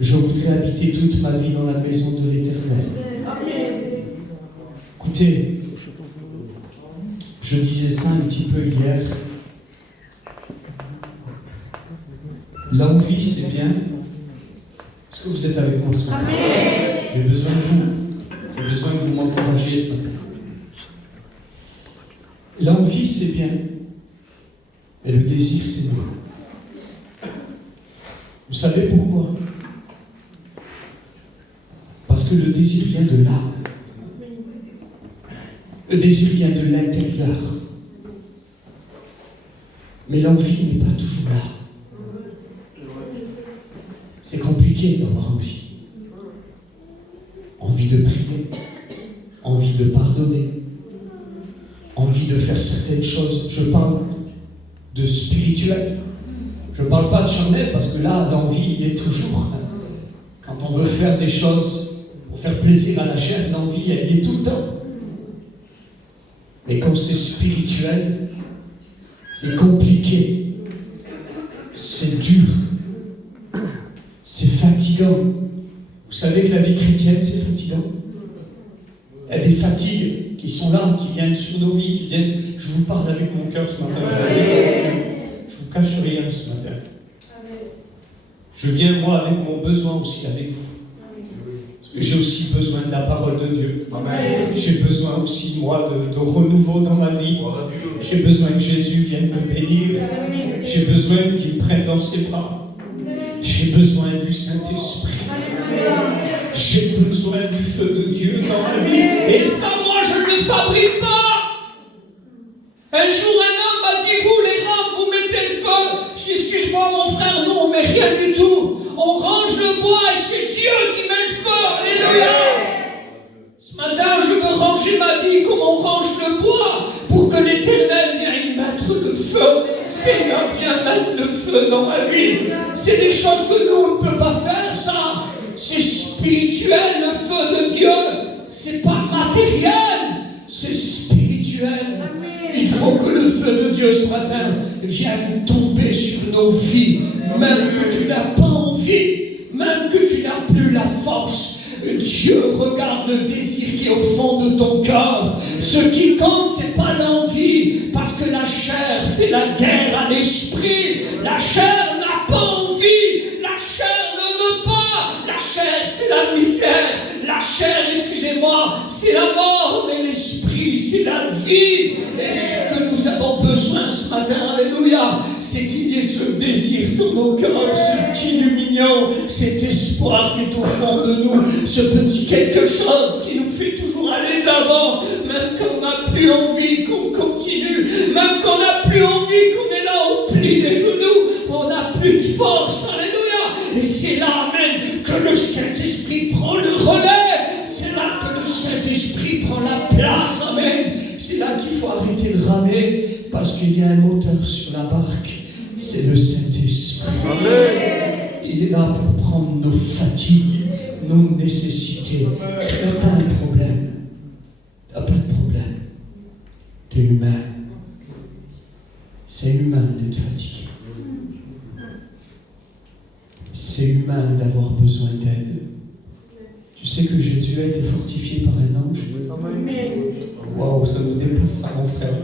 Je voudrais habiter toute ma vie dans la maison de l'Éternel. Écoutez, je disais ça un petit peu hier. L'envie, c'est bien. Est-ce que vous êtes avec moi ce matin? J'ai besoin de vous. J'ai besoin que vous m'encouragiez ce matin. L'envie, c'est bien. Mais le désir, c'est mieux. Vous savez pourquoi? Parce que le désir vient de là. Le désir vient de l'intérieur. Mais l'envie n'est pas toujours là. C'est compliqué d'avoir envie. Envie de prier, envie de pardonner, envie de faire certaines choses. Je parle de spirituel. Je ne parle pas de charnel parce que là, l'envie est toujours. Quand on veut faire des choses pour faire plaisir à la chair, l'envie, elle y est tout le temps. Mais quand c'est spirituel, c'est compliqué, c'est dur, c'est fatigant. Vous savez que la vie chrétienne, c'est fatigant. Il y a des fatigues qui sont là, qui viennent sur nos vies, qui viennent... Je vous parle avec mon cœur ce matin, je vous cache rien ce matin. Je viens, moi, avec mon besoin aussi, avec vous. Parce j'ai aussi besoin de la parole de Dieu. J'ai besoin aussi, moi, de renouveau dans ma vie. J'ai besoin que Jésus vienne me bénir. J'ai besoin qu'il me prenne dans ses bras. J'ai besoin du Saint-Esprit. J'ai besoin du feu de Dieu dans ma vie. Et ça, moi, je ne le fabrique pas. Un jour, un homme m'a dit, vous, les Roms, vous mettez le feu. Je dis, excuse-moi, mon frère, non, on ne met rien du tout. On range le bois et c'est Dieu qui met le feu. Alléluia. Ce matin, je veux ranger ma vie comme on range le bois pour que l'Éternel vienne mettre le feu. Seigneur, viens mettre le feu dans ma vie. C'est des choses que nous, on ne peut pas faire, ça. C'est spirituel, le feu de Dieu. C'est pas matériel, c'est spirituel. Il faut que le feu de Dieu ce matin vienne tomber sur nos vies. Même que tu n'as pas envie, même que tu n'as plus la force. Dieu regarde le désir qui est au fond de ton cœur. Ce qui compte, c'est pas l'envie, parce que la chair fait la guerre à l'esprit. La chair n'a pas envie, la chair ne veut pas. La chair, c'est la misère. La chair, excusez-moi, c'est la mort, mais l'esprit, c'est la vie. Et ce que nous avons besoin ce matin, alléluia, c'est qu'il y ait ce désir dans nos cœurs, ce petit lumignon, cet espoir qui est au fond de nous, ce petit quelque chose qui nous fait toujours aller de l'avant, même quand on n'a plus envie qu'on continue, même quand on n'a plus envie qu'on est là, on plie les genoux, on n'a plus de force, alléluia. Et c'est là, amen, que le Saint-Esprit prend le relais. C'est là que le Saint-Esprit prend la place, amen. C'est là qu'il faut arrêter de ramer, parce qu'il y a un moteur sur la barque, c'est le Saint-Esprit. Il est là pour prendre nos fatigues, nos nécessités. Tu n'as pas un problème. Tu n'as pas de problème. Tu es humain. C'est humain d'être fatigué. C'est humain d'avoir besoin d'aide. Tu sais que Jésus a été fortifié par un ange. Waouh, ça nous dépasse ça, mon frère.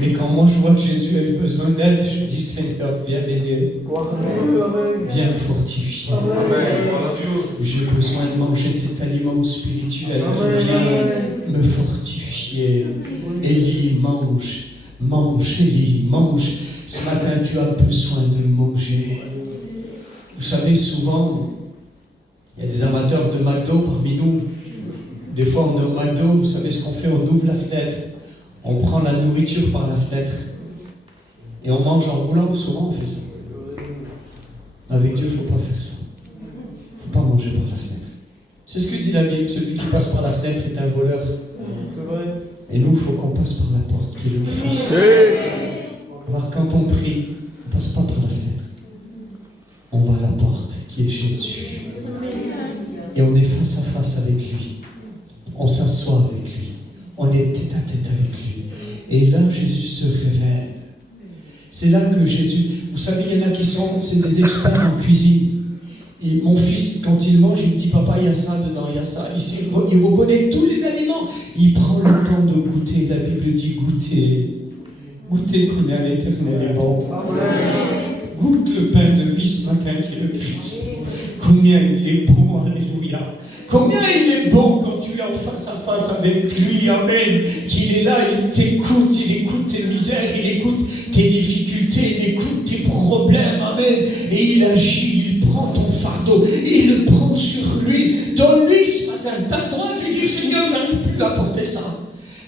Mais quand moi je vois que Jésus a eu besoin d'aide, je dis Seigneur, viens m'aider. Viens me fortifier. J'ai besoin de manger cet aliment spirituel qui vient me fortifier. Élie, mange. Mange, Élie, mange. Ce matin, tu as besoin de manger. Vous savez, souvent, il y a des amateurs de McDo parmi nous. Des fois, on est au McDo, vous savez ce qu'on fait? On ouvre la fenêtre, on prend la nourriture par la fenêtre et on mange en roulant. Souvent, on fait ça. Avec Dieu, il ne faut pas faire ça. Il ne faut pas manger par la fenêtre. C'est ce que dit la Bible. Celui qui passe par la fenêtre est un voleur. Et nous, il faut qu'on passe par la porte qui est le Christ. Alors, quand on prie, on ne passe pas par la fenêtre. On va à la porte qui est Jésus. Et on est face à face avec lui. On s'assoit avec lui. On est tête à tête avec lui. Et là, Jésus se révèle. C'est là que Jésus... Vous savez, il y en a qui sont... C'est des experts en cuisine. Et mon fils, quand il mange, il me dit, papa, il y a ça dedans, il y a ça. Il reconnaît tous les aliments. Il prend le temps de goûter. La Bible dit goûter. Goûter combien l'Éternel est bon. Goûte le pain de vie ce matin qui est le Christ. Combien il est bon, alléluia. Combien il est bon quand tu es en face à face avec lui, amen. Qu'il est là, il t'écoute, il écoute tes misères, il écoute tes difficultés, il écoute tes problèmes, amen. Et il agit, il prend ton fardeau, il le prend sur lui. Donne-lui ce matin, tu as le droit de lui dire, Seigneur, j'arrive plus à porter ça.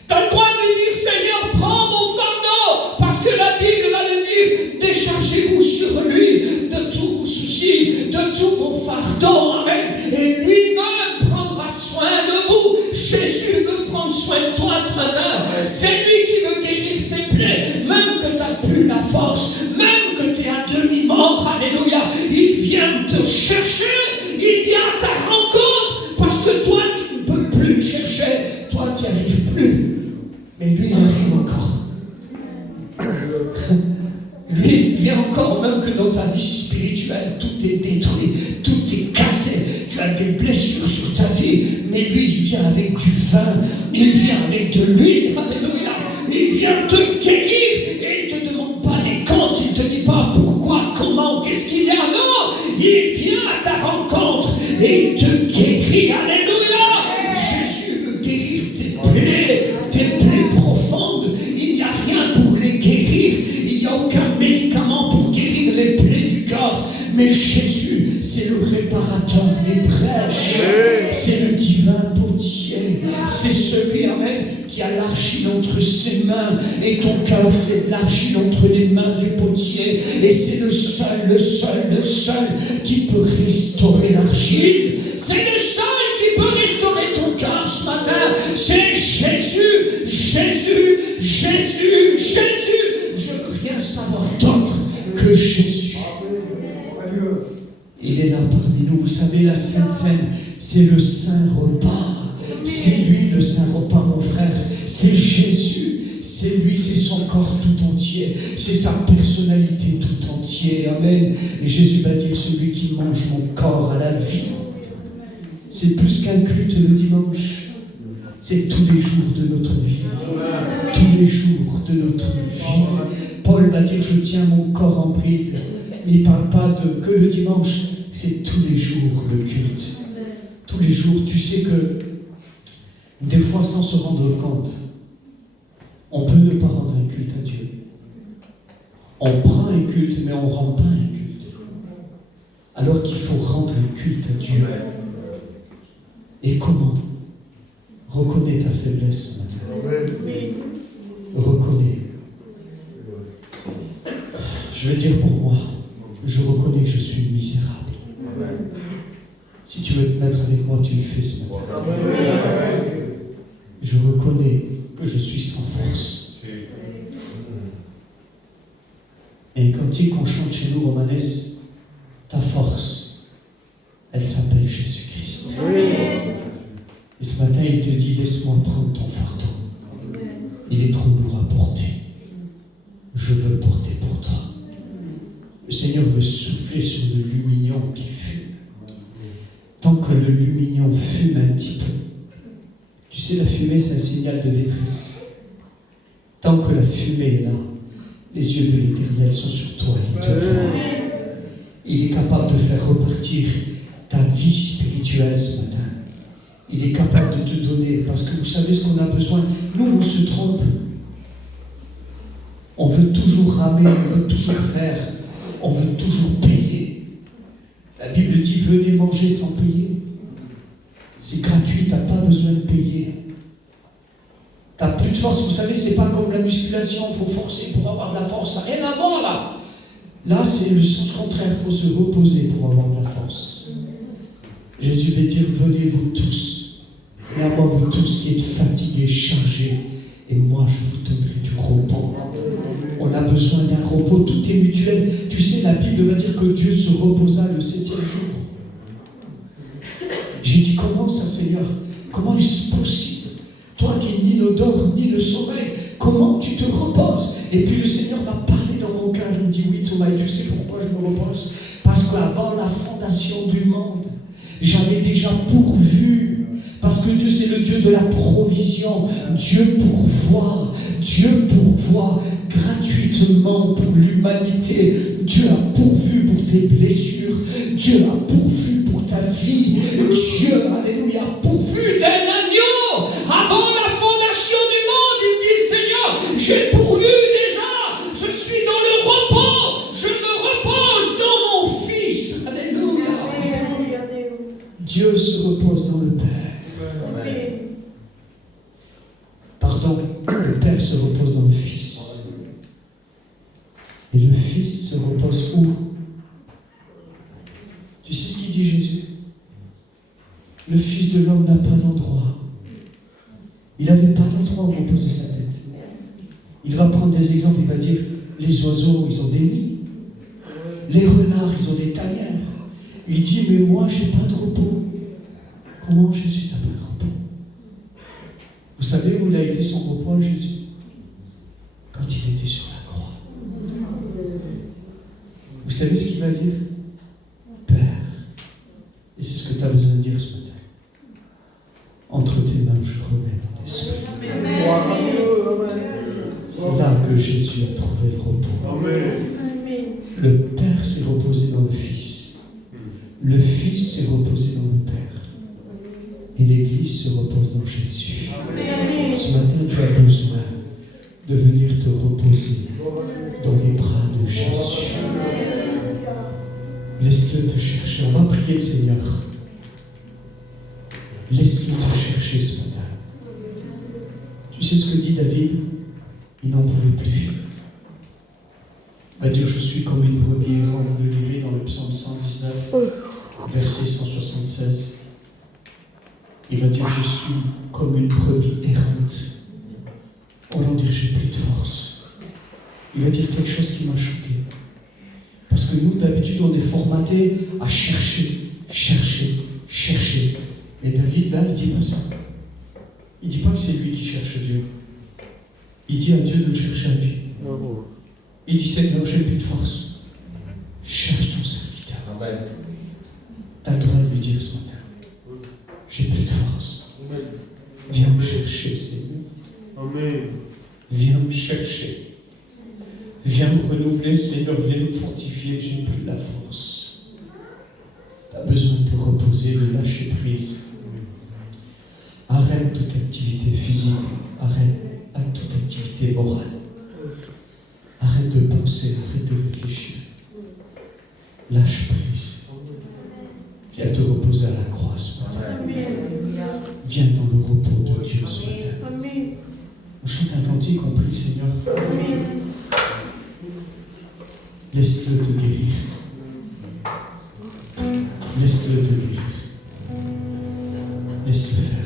Tu as le droit de lui dire, Seigneur, prends mon fardeau, parce que la Bible va le dire, déchargez-vous sur lui de tous vos soucis, de tous vos fardeaux, amen. Et lui-même prendra soin de vous. Jésus veut prendre soin de toi ce matin. C'est lui qui veut guérir tes plaies, même que tu n'as plus la force, même que tu es à demi-mort, alléluia. Il vient te chercher, il vient à ta rencontre, parce que toi, tu ne peux plus le chercher, toi, tu n'y arrives plus. Mais lui, il arrive encore. Lui, il vient encore, même que dans ta vie spirituelle, tout est détruit, tout est cassé, tu as des blessures sur ta vie, mais lui, il vient avec du vin, il vient avec de l'huile, alléluia, il vient te guérir, et il ne te demande pas des comptes, il ne te dit pas pourquoi, comment, qu'est-ce qu'il y a, non, il vient à ta rencontre, et il te guérit, tes plaies profondes, il n'y a rien pour les guérir. Il n'y a aucun médicament pour guérir les plaies du cœur. Mais Jésus, c'est le réparateur des brèches. C'est le divin potier. C'est celui, amen, qui a l'argile entre ses mains. Et ton cœur, c'est de l'argile entre les mains du potier. Et c'est le seul qui peut restaurer l'argile. C'est le seul qui peut restaurer ton cœur ce matin. C'est Jésus, Jésus, Jésus, Jésus. Je ne veux rien savoir d'autre que Jésus. Il est là parmi nous. Vous savez, la Sainte Seine, c'est le Saint Repas. C'est lui le Saint Repas, mon frère. C'est Jésus. C'est lui, c'est son corps tout entier. C'est sa personnalité tout entière. Amen. Et Jésus va dire, celui qui mange mon corps à la vie. C'est plus qu'un culte le dimanche. C'est tous les jours de notre vie. Tous les jours de notre vie. Paul va dire, je tiens mon corps en bride. Mais il ne parle pas que le dimanche. C'est tous les jours le culte. Tous les jours, tu sais que des fois, sans se rendre compte, on peut ne pas rendre un culte à Dieu. On prend un culte, mais on ne rend pas un culte. Alors qu'il faut rendre un culte à Dieu. Et comment? Reconnais ta faiblesse maintenant. Reconnais. Je vais dire pour moi, je reconnais que je suis misérable. Si tu veux te mettre avec moi, tu le fais ce matin. Je reconnais que je suis sans force. Et quand on chante chez nous, Romanès, ta force, elle s'appelle Jésus-Christ. Et ce matin, il te dit, laisse-moi prendre ton fardeau. Il est trop lourd à porter. Je veux le porter pour toi. Le Seigneur veut souffler sur le lumignon qui fume. Tant que le lumignon fume un petit peu, tu sais, la fumée, c'est un signal de détresse. Tant que la fumée est là, les yeux de l'Éternel sont sur toi, il te voit. Il est capable de faire repartir ta vie spirituelle ce matin. Il est capable de te donner, parce que vous savez ce qu'on a besoin. Nous, on se trompe. On veut toujours ramer, on veut toujours faire, on veut toujours payer. La Bible dit, venez manger sans payer. C'est gratuit, tu n'as pas besoin de payer. Tu n'as plus de force. Vous savez, c'est pas comme la musculation, il faut forcer pour avoir de la force. Ça n'a rien à voir là. Là, c'est le sens contraire, il faut se reposer pour avoir de la force. Jésus va dire, venez vous tous, et à moi vous tous qui êtes fatigués, chargés, et moi je vous donnerai du repos. On a besoin d'un repos, tout est mutuel. Tu sais, la Bible va dire que Dieu se reposa le 7e jour. J'ai dit, comment ça, Seigneur? Comment est-ce possible? Toi qui es ni l'odeur, ni le sommeil, comment tu te reposes? Et puis le Seigneur m'a parlé dans mon cœur, il me dit, oui Thomas, et tu sais pourquoi je me repose? Parce qu'avant la fondation du monde, j'avais déjà pourvu. Parce que Dieu, c'est le Dieu de la provision. Dieu pourvoit gratuitement pour l'humanité. Dieu a pourvu pour tes blessures. Dieu a pourvu pour ta vie. Dieu, alléluia, a pourvu d'un agneau. Avant la fondation du monde, il dit, Seigneur, j'ai pourvu déjà. Je suis dans le repos. Je me repose dans mon Fils. Alléluia. Dieu se repose dans le Père. Pardon, le Père se repose dans le Fils. Et le Fils se repose où? Tu sais ce qu'il dit Jésus? Le Fils de l'homme n'a pas d'endroit. Il n'avait pas d'endroit où reposer sa tête. Il va prendre des exemples, il va dire, les oiseaux, ils ont des nids. Les renards, ils ont des tanières. Il dit, mais moi, je n'ai pas de repos. Comment Jésus n'a pas de repos? Vous savez où il a été son repos, Jésus? Quand il était sur la croix. Vous savez ce qu'il va dire? Père. Et c'est ce que tu as besoin de dire ce matin. Entre tes mains, je remets mon esprit. C'est là que Jésus a trouvé le repos. Le Père s'est reposé dans le Fils. Le Fils s'est reposé dans le Père. Et l'Église se repose dans Jésus. Ce matin, tu as besoin de venir te reposer dans les bras de Jésus. Laisse-le te chercher. On va prier le Seigneur. Laisse-le te chercher ce matin. Tu sais ce que dit David? Il n'en pouvait plus. Il va dire, je suis comme une brebis errante. Vous le lirez dans le psaume 119, verset 176. Il va dire, je suis comme une brebis errante. On va dire, j'ai plus de force. Il va dire quelque chose qui m'a choqué. Parce que nous, d'habitude, on est formaté à chercher, chercher, chercher. Et David, là, il ne dit pas ça. Il ne dit pas que c'est lui qui cherche Dieu. Il dit à Dieu de le chercher à lui. Il dit, Seigneur, j'ai plus de force. Cherche ton serviteur. Tu as le droit de lui dire ce matin, j'ai plus de force. Viens me chercher, Seigneur. Viens me chercher. Viens me renouveler, Seigneur. Viens me fortifier. J'ai plus la force. Tu as besoin de te reposer, de lâcher prise. Arrête toute activité physique. Arrête toute activité morale. Arrête de penser, arrête de réfléchir. Lâche prise. Viens te reposer à la croix ce matin. Viens dans le repos de Dieu ce matin. On chante un cantique, on prie, Seigneur. Laisse-le te guérir. Laisse-le te guérir. Laisse-le faire.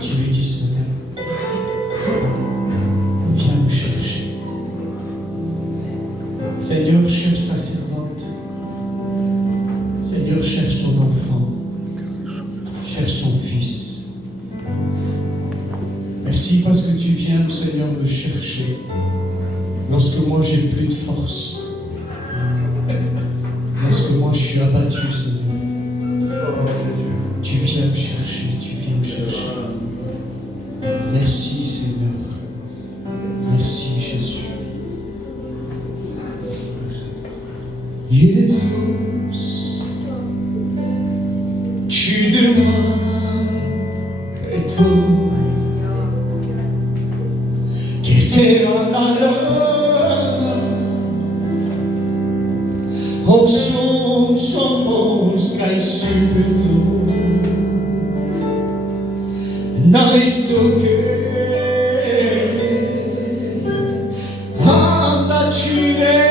Tu lui dis ce matin, viens me chercher. Seigneur, cherche ta servante. Seigneur, cherche ton enfant. Cherche ton fils. Merci parce que tu viens, Seigneur, me chercher. Lorsque moi j'ai plus de force. Lorsque moi je suis abattu, Seigneur. Tu viens me chercher, tu viens me chercher. Merci, Seigneur. Merci, Jésus. Jésus, tu demandes et tout que te oh, somos caixuto nós toque anda tire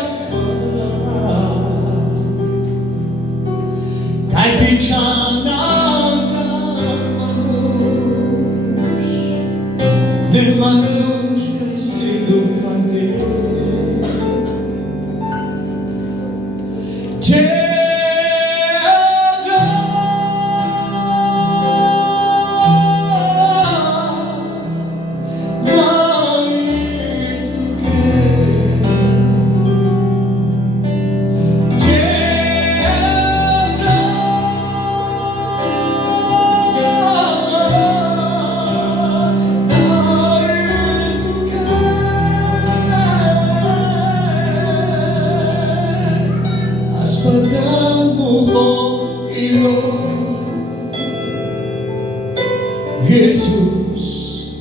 as falas cai pichana de manus cai cedo cante Jesus,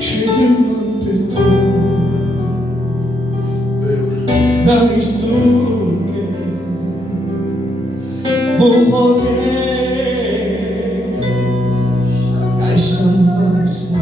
tu demandes perdão. Não estou morro ai santos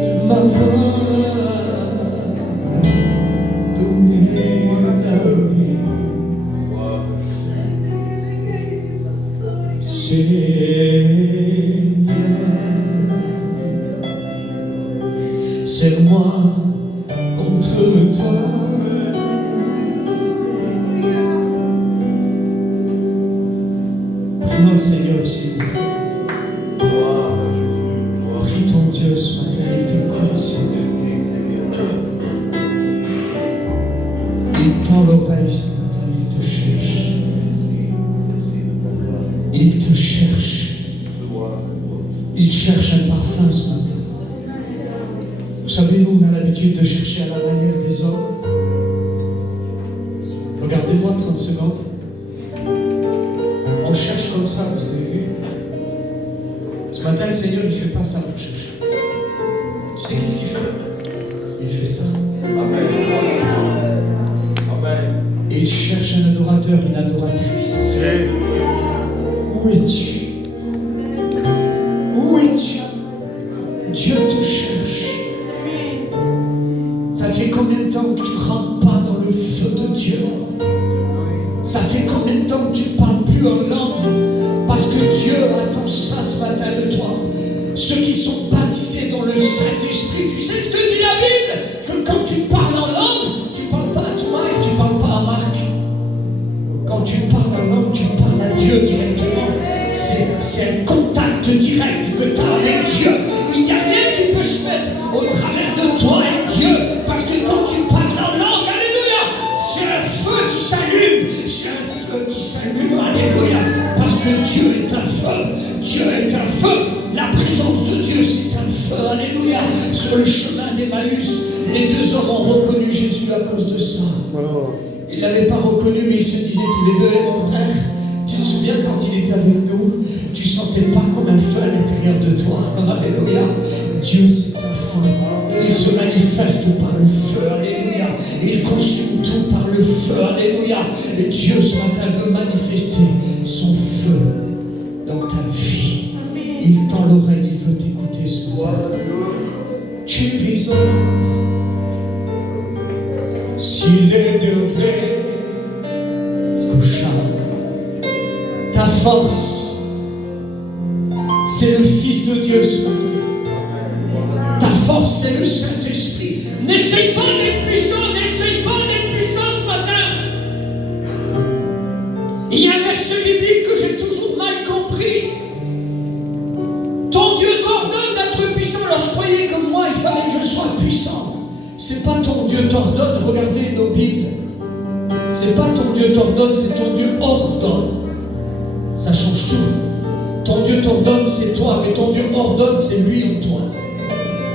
de ma voix. Seigneur, serre-moi contre toi. Prions le Seigneur, s'il vous plaît. Prie ton Dieu ce matin, il t'écoute, Seigneur. Il tend l'oreille ce matin, il te cherche. Il te cherche. Il cherche un parfum ce matin. Vous savez, nous, on a l'habitude de chercher à la manière des hommes. Regardez-moi 30 secondes. On cherche comme ça, vous avez vu. Ce matin, le Seigneur, il ne fait pas ça pour chercher. Tu sais qu'est-ce qu'il fait? Il fait ça. Amen. Amen. Et il cherche un adorateur, une adoratrice. Où es-tu? Où es-tu? Dieu te cherche. Ça fait combien de temps que tu ne rentres pas dans le feu de Dieu? Ça fait combien de temps que tu ne parles plus en langue? Parce que Dieu attend ça ce matin de toi. Ceux qui sont baptisés dans le Saint-Esprit, tu sais ce que dit la Bible? Que quand tu parles en langue, tu ne parles pas à toi et tu ne parles pas à Marc. Quand tu parles en langue, tu parles à Dieu directement. C'est un contact direct que tu as avec Dieu. Il n'y a rien qui peut se mettre au travers de toi et Dieu. Parce que quand tu parles en langue, alléluia, c'est un feu qui s'allume. C'est un feu qui s'allume, alléluia. Parce que Dieu est un feu. Dieu est un feu. La présence de Dieu, c'est un feu, alléluia. Sur le chemin d'Emmaüs, les deux hommes ont reconnu Jésus à cause de ça. Ils ne l'avaient pas reconnu, mais ils se disaient tous les deux, mon frère, tu te souviens quand il était avec nous, tu ne sentais pas comme un feu à l'intérieur de toi. Alléluia. Dieu, c'est un feu. Il se manifeste par le feu. Alléluia. Il consume tout par le feu. Alléluia. Et Dieu, ce matin, veut manifester son feu dans ta vie. Il tend l'oreille, il veut t'écouter ce matin. Tu es brisant. S'il est de vrai, ta force, c'est le Fils de Dieu ce matin. Ta force, c'est le Saint-Esprit. N'essaye pas d'être puissant, n'essaye pas d'être puissant ce matin. Il y a un verset biblique que j'ai toujours mal compris. Ton Dieu t'ordonne d'être puissant. Alors je croyais que moi, il fallait que je sois puissant. C'est pas ton Dieu t'ordonne, regardez nos Bibles. C'est pas ton Dieu t'ordonne, c'est ton Dieu ordonne. Ça change tout. Ton Dieu t'ordonne, c'est toi, mais ton Dieu ordonne, c'est lui en toi.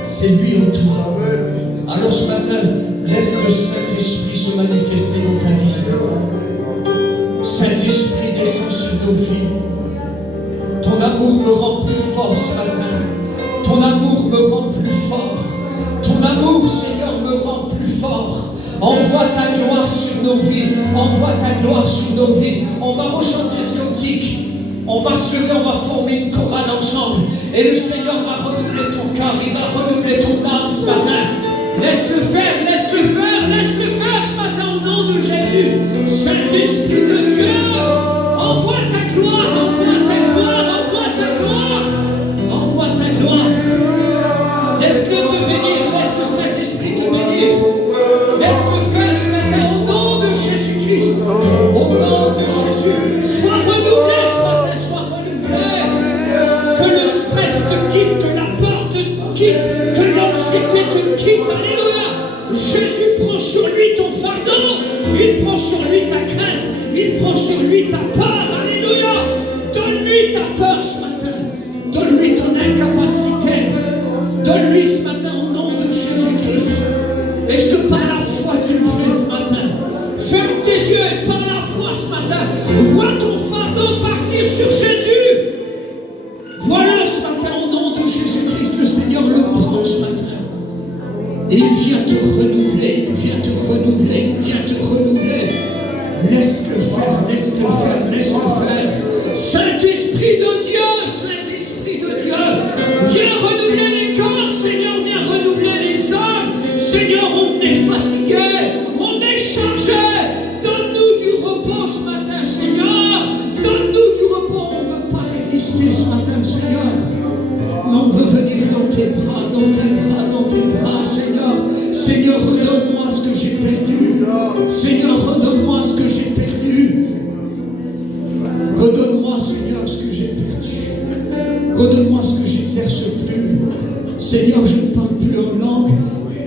C'est lui en toi. Alors ce matin, laisse le Saint-Esprit se manifester dans ta vie. Saint-Esprit, descend sur nos vies. Ton amour me rend plus fort ce matin. Ton amour me rend plus fort. Ton amour, Seigneur, me rend plus fort. Envoie ta gloire sur nos vies. Envoie ta gloire sur nos vies. On va rechanter ce cantique. On va se lever, on va former une chorale ensemble. Et le Seigneur va renouveler ton cœur. Il va renouveler ton âme ce matin. Laisse-le faire, laisse-le faire, laisse-le faire ce matin au nom de Jésus. Saint-Esprit de Dieu, envoie ta gloire, envoie ta gloire, envoie ta gloire. Envoie ta gloire. Laisse-le te bénir, laisse le Saint-Esprit te bénir. Laisse-le faire ce matin au nom de Jésus-Christ. Au nom de Jésus. Sois renouvelé ce matin, sois renouvelé. Que le stress te quitte, que la peur te quitte, que l'anxiété te quitte. Alléluia. Jésus prend sur lui ton fardeau. Il prend sur lui ta crainte. Il prend sur lui ta peur. Alléluia. Donne-lui ta peur ce matin. Donne-lui ton incapacité. Donne-lui ce matin au nom de Jésus-Christ. Est-ce que par la foi tu le fais ce matin? Ferme tes yeux et par la foi ce matin, vois ton fardeau partir sur Jésus. Voilà ce matin au nom de Jésus-Christ, le Seigneur le prend ce matin. Et il vient te renouveler, il vient te renouveler, il vient te renouveler. Laisse-le faire, laisse-le faire, laisse-le faire. Saint-Esprit de Dieu, Saint-Esprit de Dieu, viens renouveler les corps, Seigneur, viens renouveler les âmes. Seigneur, on est fatigué, on est chargé. Donne-nous du repos ce matin, Seigneur. Donne-nous du repos, on ne veut pas résister. Seigneur, redonne-moi ce que j'ai perdu. Redonne-moi, Seigneur, ce que j'ai perdu. Redonne-moi ce que j'exerce plus. Seigneur, je ne parle plus en langue.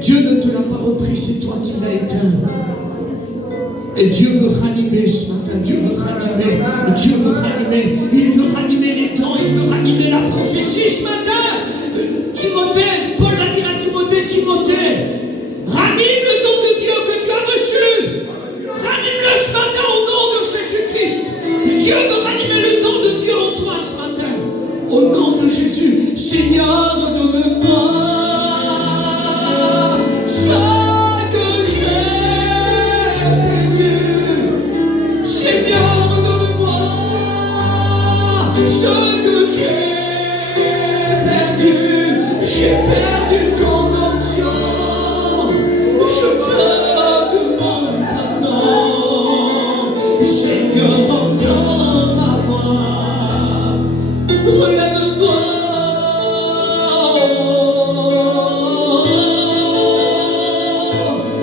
Dieu ne te l'a pas repris, c'est toi qui l'as éteint. Et Dieu veut ranimer ce matin. Dieu veut ranimer. Dieu veut ranimer. Il veut ranimer les dents. Il veut ranimer la prophétie ce matin. Timothée, Paul a dit à Timothée, ranime le don de Dieu que tu as reçu. Ranime-le ce matin au nom de Jésus-Christ. Dieu veut ranimer le don de Dieu en toi ce matin. Au nom de Jésus. Seigneur, donne-moi ce que j'ai perdu. Seigneur, donne-moi ce que j'ai perdu. J'ai perdu ton onction. Je te demande pardon. Seigneur, entends ma voix. Relève-moi.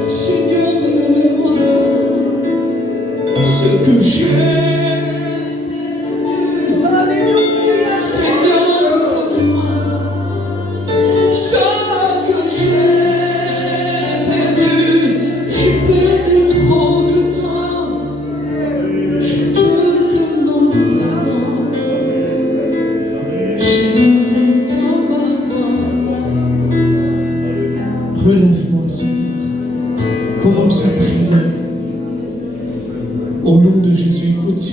Seigneur, donne-moi ce que j'ai perdu. Alléluia. Seigneur, donne-moi ce que j'ai perdu. J'ai perdu trop de temps. Je te demande pardon. Seigneur, entends ma voix. Relève-moi, Seigneur. Commence à prier. Au nom de Jésus, écoute.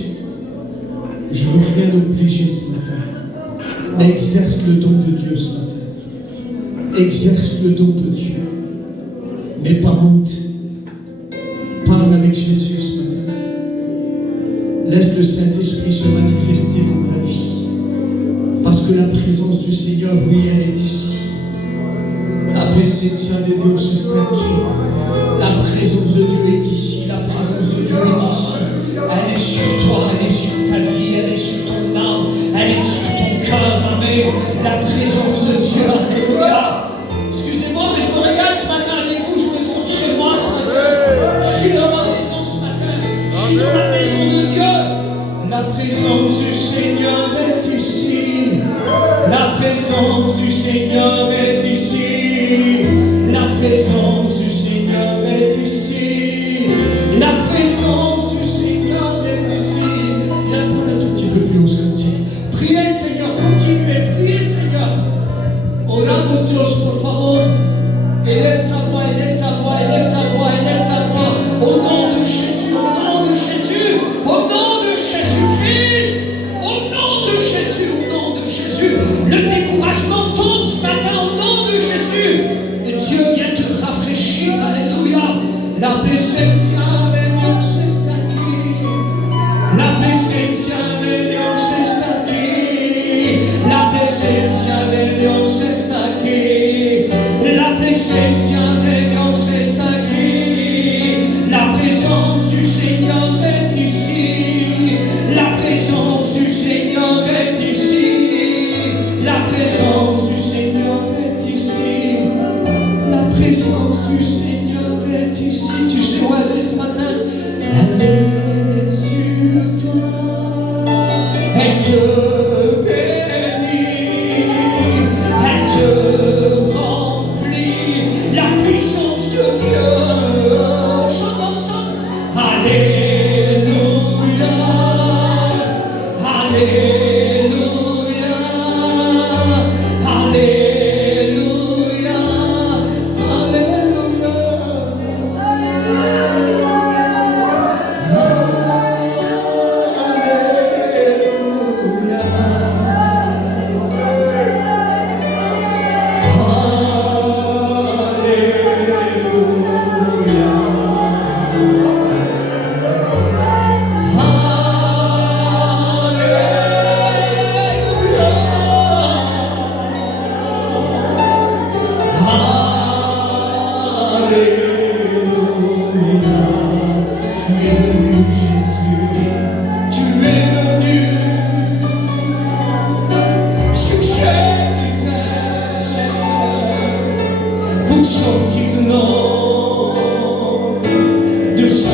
Je ne veux rien obliger ce matin. Mais exerce le don de Dieu ce matin. Exerce le don de Dieu. N'aie pas honte. Parle avec Jésus ce matin. Laisse le Saint-Esprit se manifester dans ta vie. Parce que la présence du Seigneur, oui, elle est ici. La presencia de Dios está aquí. La présence de Dieu est ici. La présence de Dieu est ici. Elle est sur toi, elle est sur ta vie, elle est sur ton âme, elle est sur ton cœur. Amen. La présence de Dieu. Alléluia. Excusez-moi, mais je me régale ce matin avec vous. Je me sens chez moi ce matin. Je suis dans ma maison ce matin. Je suis dans la maison de Dieu. La présence du Seigneur est ici. La présence du Seigneur est ici. La présence du Seigneur est ici. La présence du Seigneur est ici. Viens prendre un tout petit peu plus haut ce continue. Priez le Seigneur, continuez, priez le Seigneur. Oramos Dios, por favor. Élève ta voix, élève ta voix, élève ta voix, élève ta voix. Au nom de Jésus, au nom de Jésus, au nom de Jésus-Christ, au nom de Jésus, au nom de Jésus. Le découragement tombe ce matin au nom de Jésus. Et Dieu vient te rafraîchir, alléluia. La presencia de Dios está aquí. La presencia de Dios está aquí. La presencia de Dios está aquí. La presencia de Dios está aquí. La présence du Seigneur est ici. La présence du Seigneur est ici. La présence du Seigneur est ici. La présence du Seigneur est ici. Tu sais où elle est ce matin? Elle est sur toi. Elle te bénit. Elle te remplit. La puissance de Dieu. Chante ensemble. Alléluia. Alléluia. Alléluia. sortir non de sa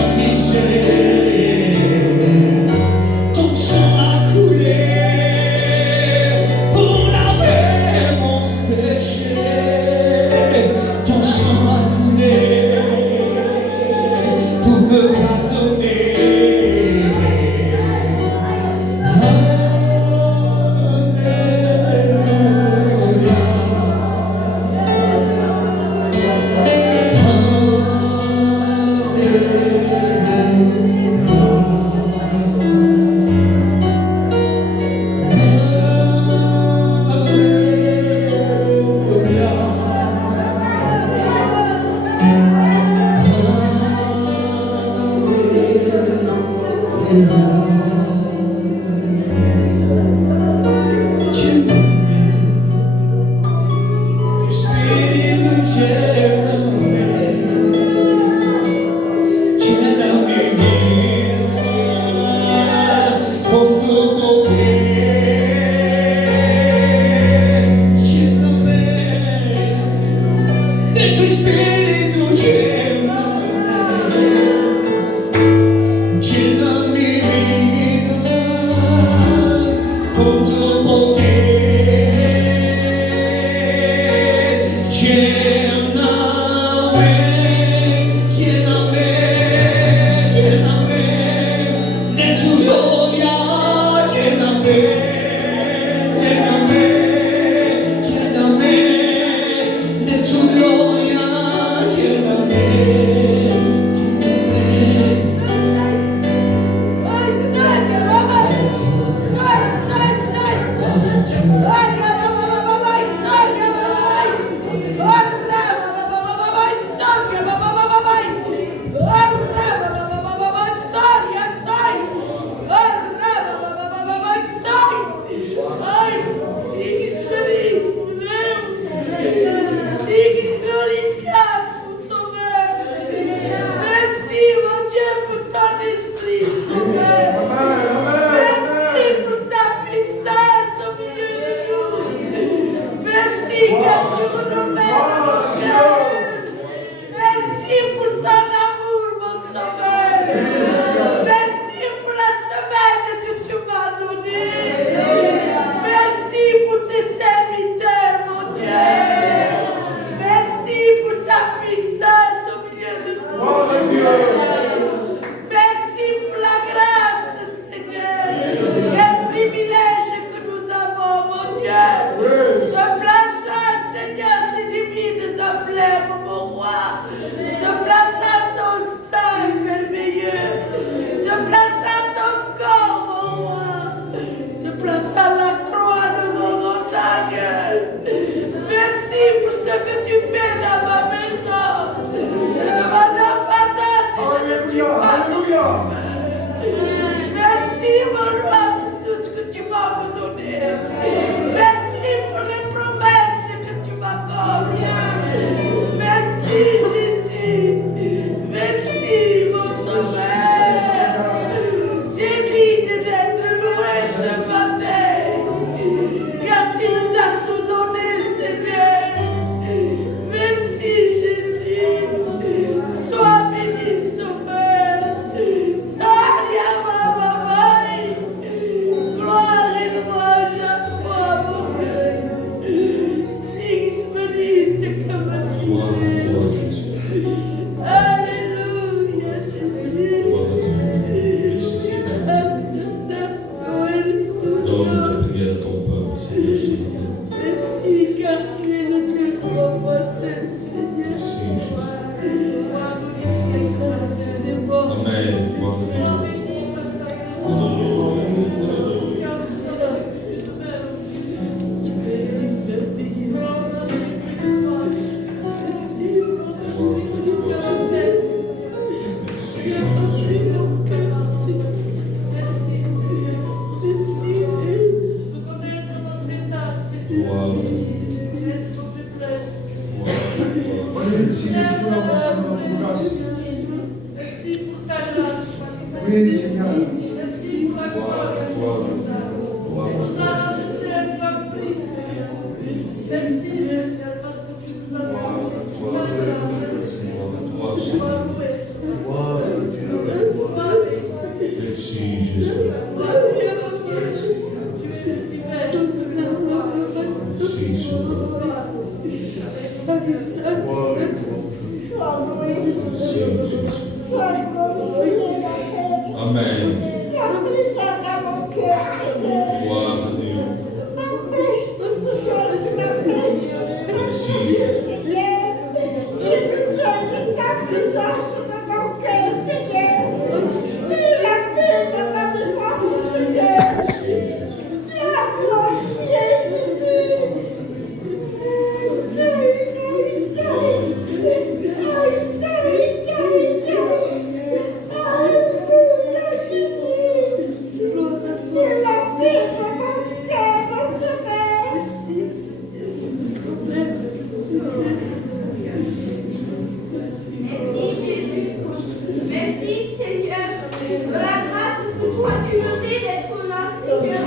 toi tu me fais d'être là, Seigneur.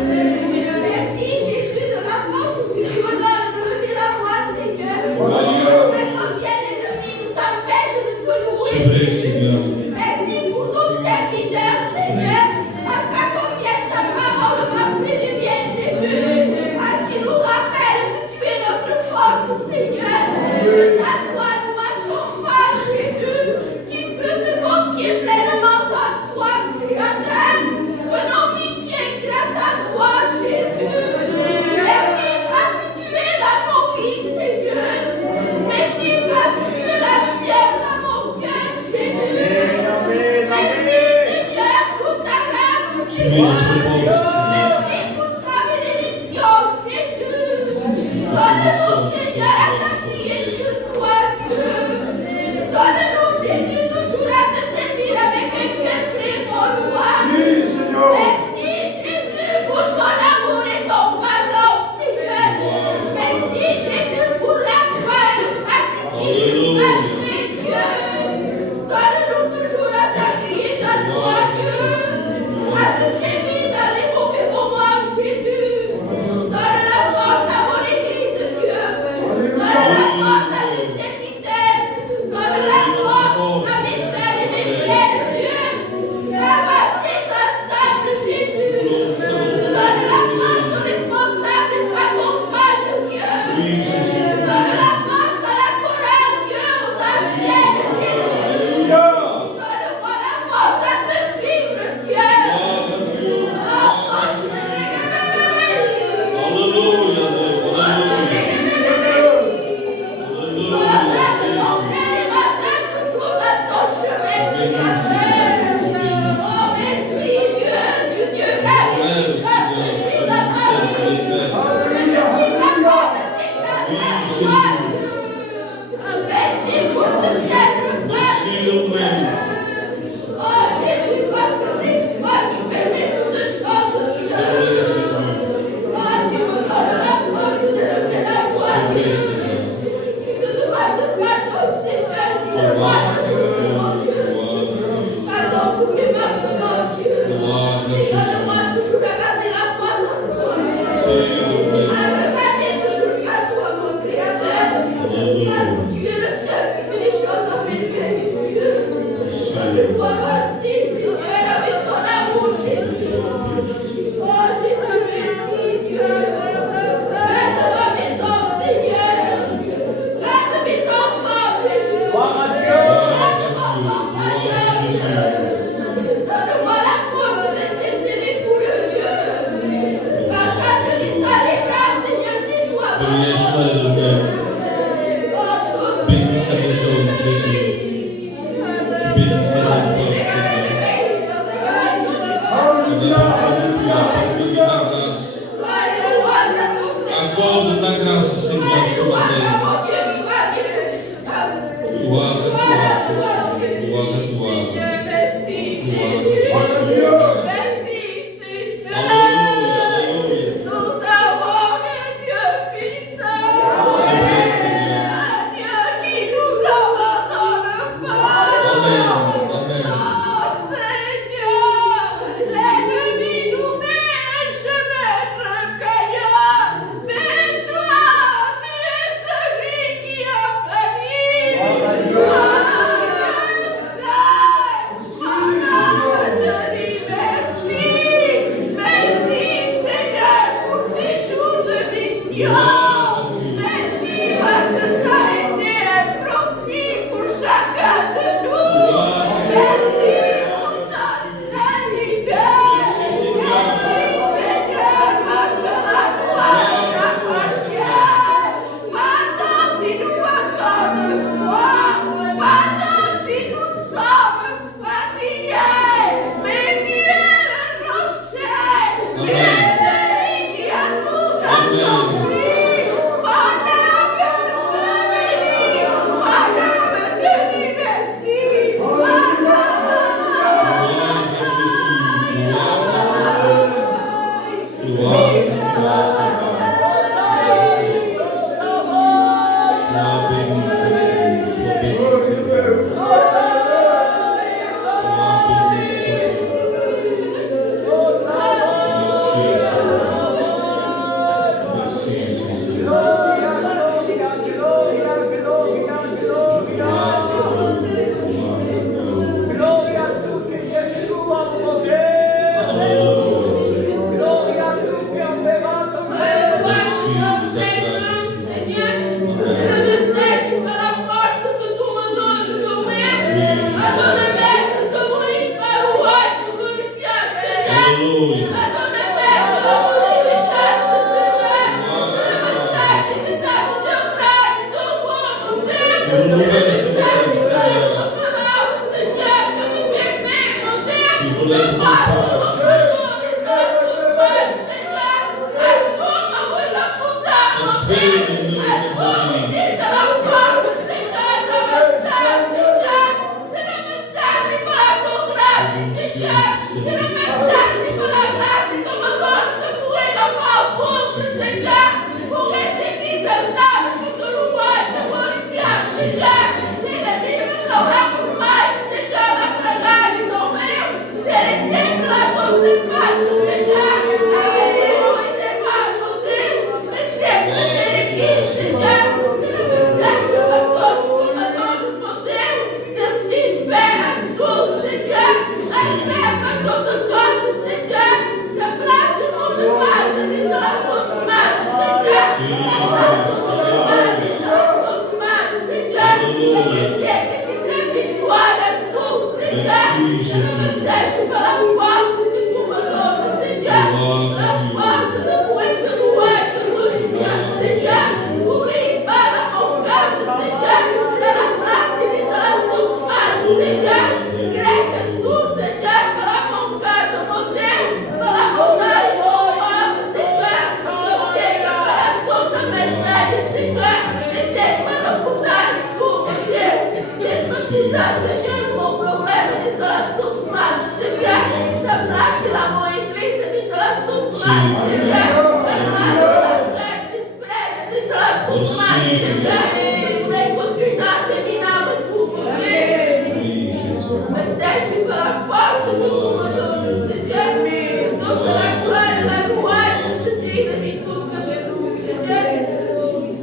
Merci Jésus de la force que tu me donnes de lever la voix, Seigneur. Combien l'ennemi nous empêche de te louer. C'est vrai, Seigneur. Merci pour ton serviteur, Seigneur. Parce qu'à combien sa parole m'a fait du bien, Jésus. Parce qu'il nous rappelle que tu es notre force, Seigneur. À toi nous marchons pas, Jésus. Qu'il peut se confier pleinement à toi, Créateur. Que nos vies tiennent grâce à toi, Jésus. Merci parce que tu es dans nos vies, Seigneur. Merci parce que tu es la lumière dans mon cœur, Jésus. Merci, Seigneur, pour ta grâce, Seigneur. Merci pour ta bénédiction, Jésus. Donne-nous, Seigneur, à s'appuyer sur toi, Dieu. Donne-nous, Jésus, toujours à te servir avec un cœur très bon, roi. Merci, Jésus, pour ton amour et ton pardon, Seigneur. Merci, Jésus, pour la foi et le sacrifice parfait, Dieu. Donne-nous toujours à s'appuyer sur toi, Dieu. À te servir dans les mauvais moments, Jésus. Donne la force à mon église, Dieu. Donne la force à tes serviteurs. Donne la force à mes soeurs et mes frères, Dieu. Avancez ensemble, Jésus. Donne la force aux responsables et accompagne, Dieu. Donne la force à la chorale, Dieu, aux anciens, Jésus. Donne-moi la force à te suivre, Dieu. Bénis sa maison, Jésus. Tu bénis ses enfants, Seigneur. Tu as béni ta grâce. Accorde ta grâce, Seigneur, ce matin. Gloire à toi, Jésus. Gloire à toi. Alléluia. Tu renouvelles ce matin, Seigneur. Tu relèves ton pas, Seigneur. Esprit de nous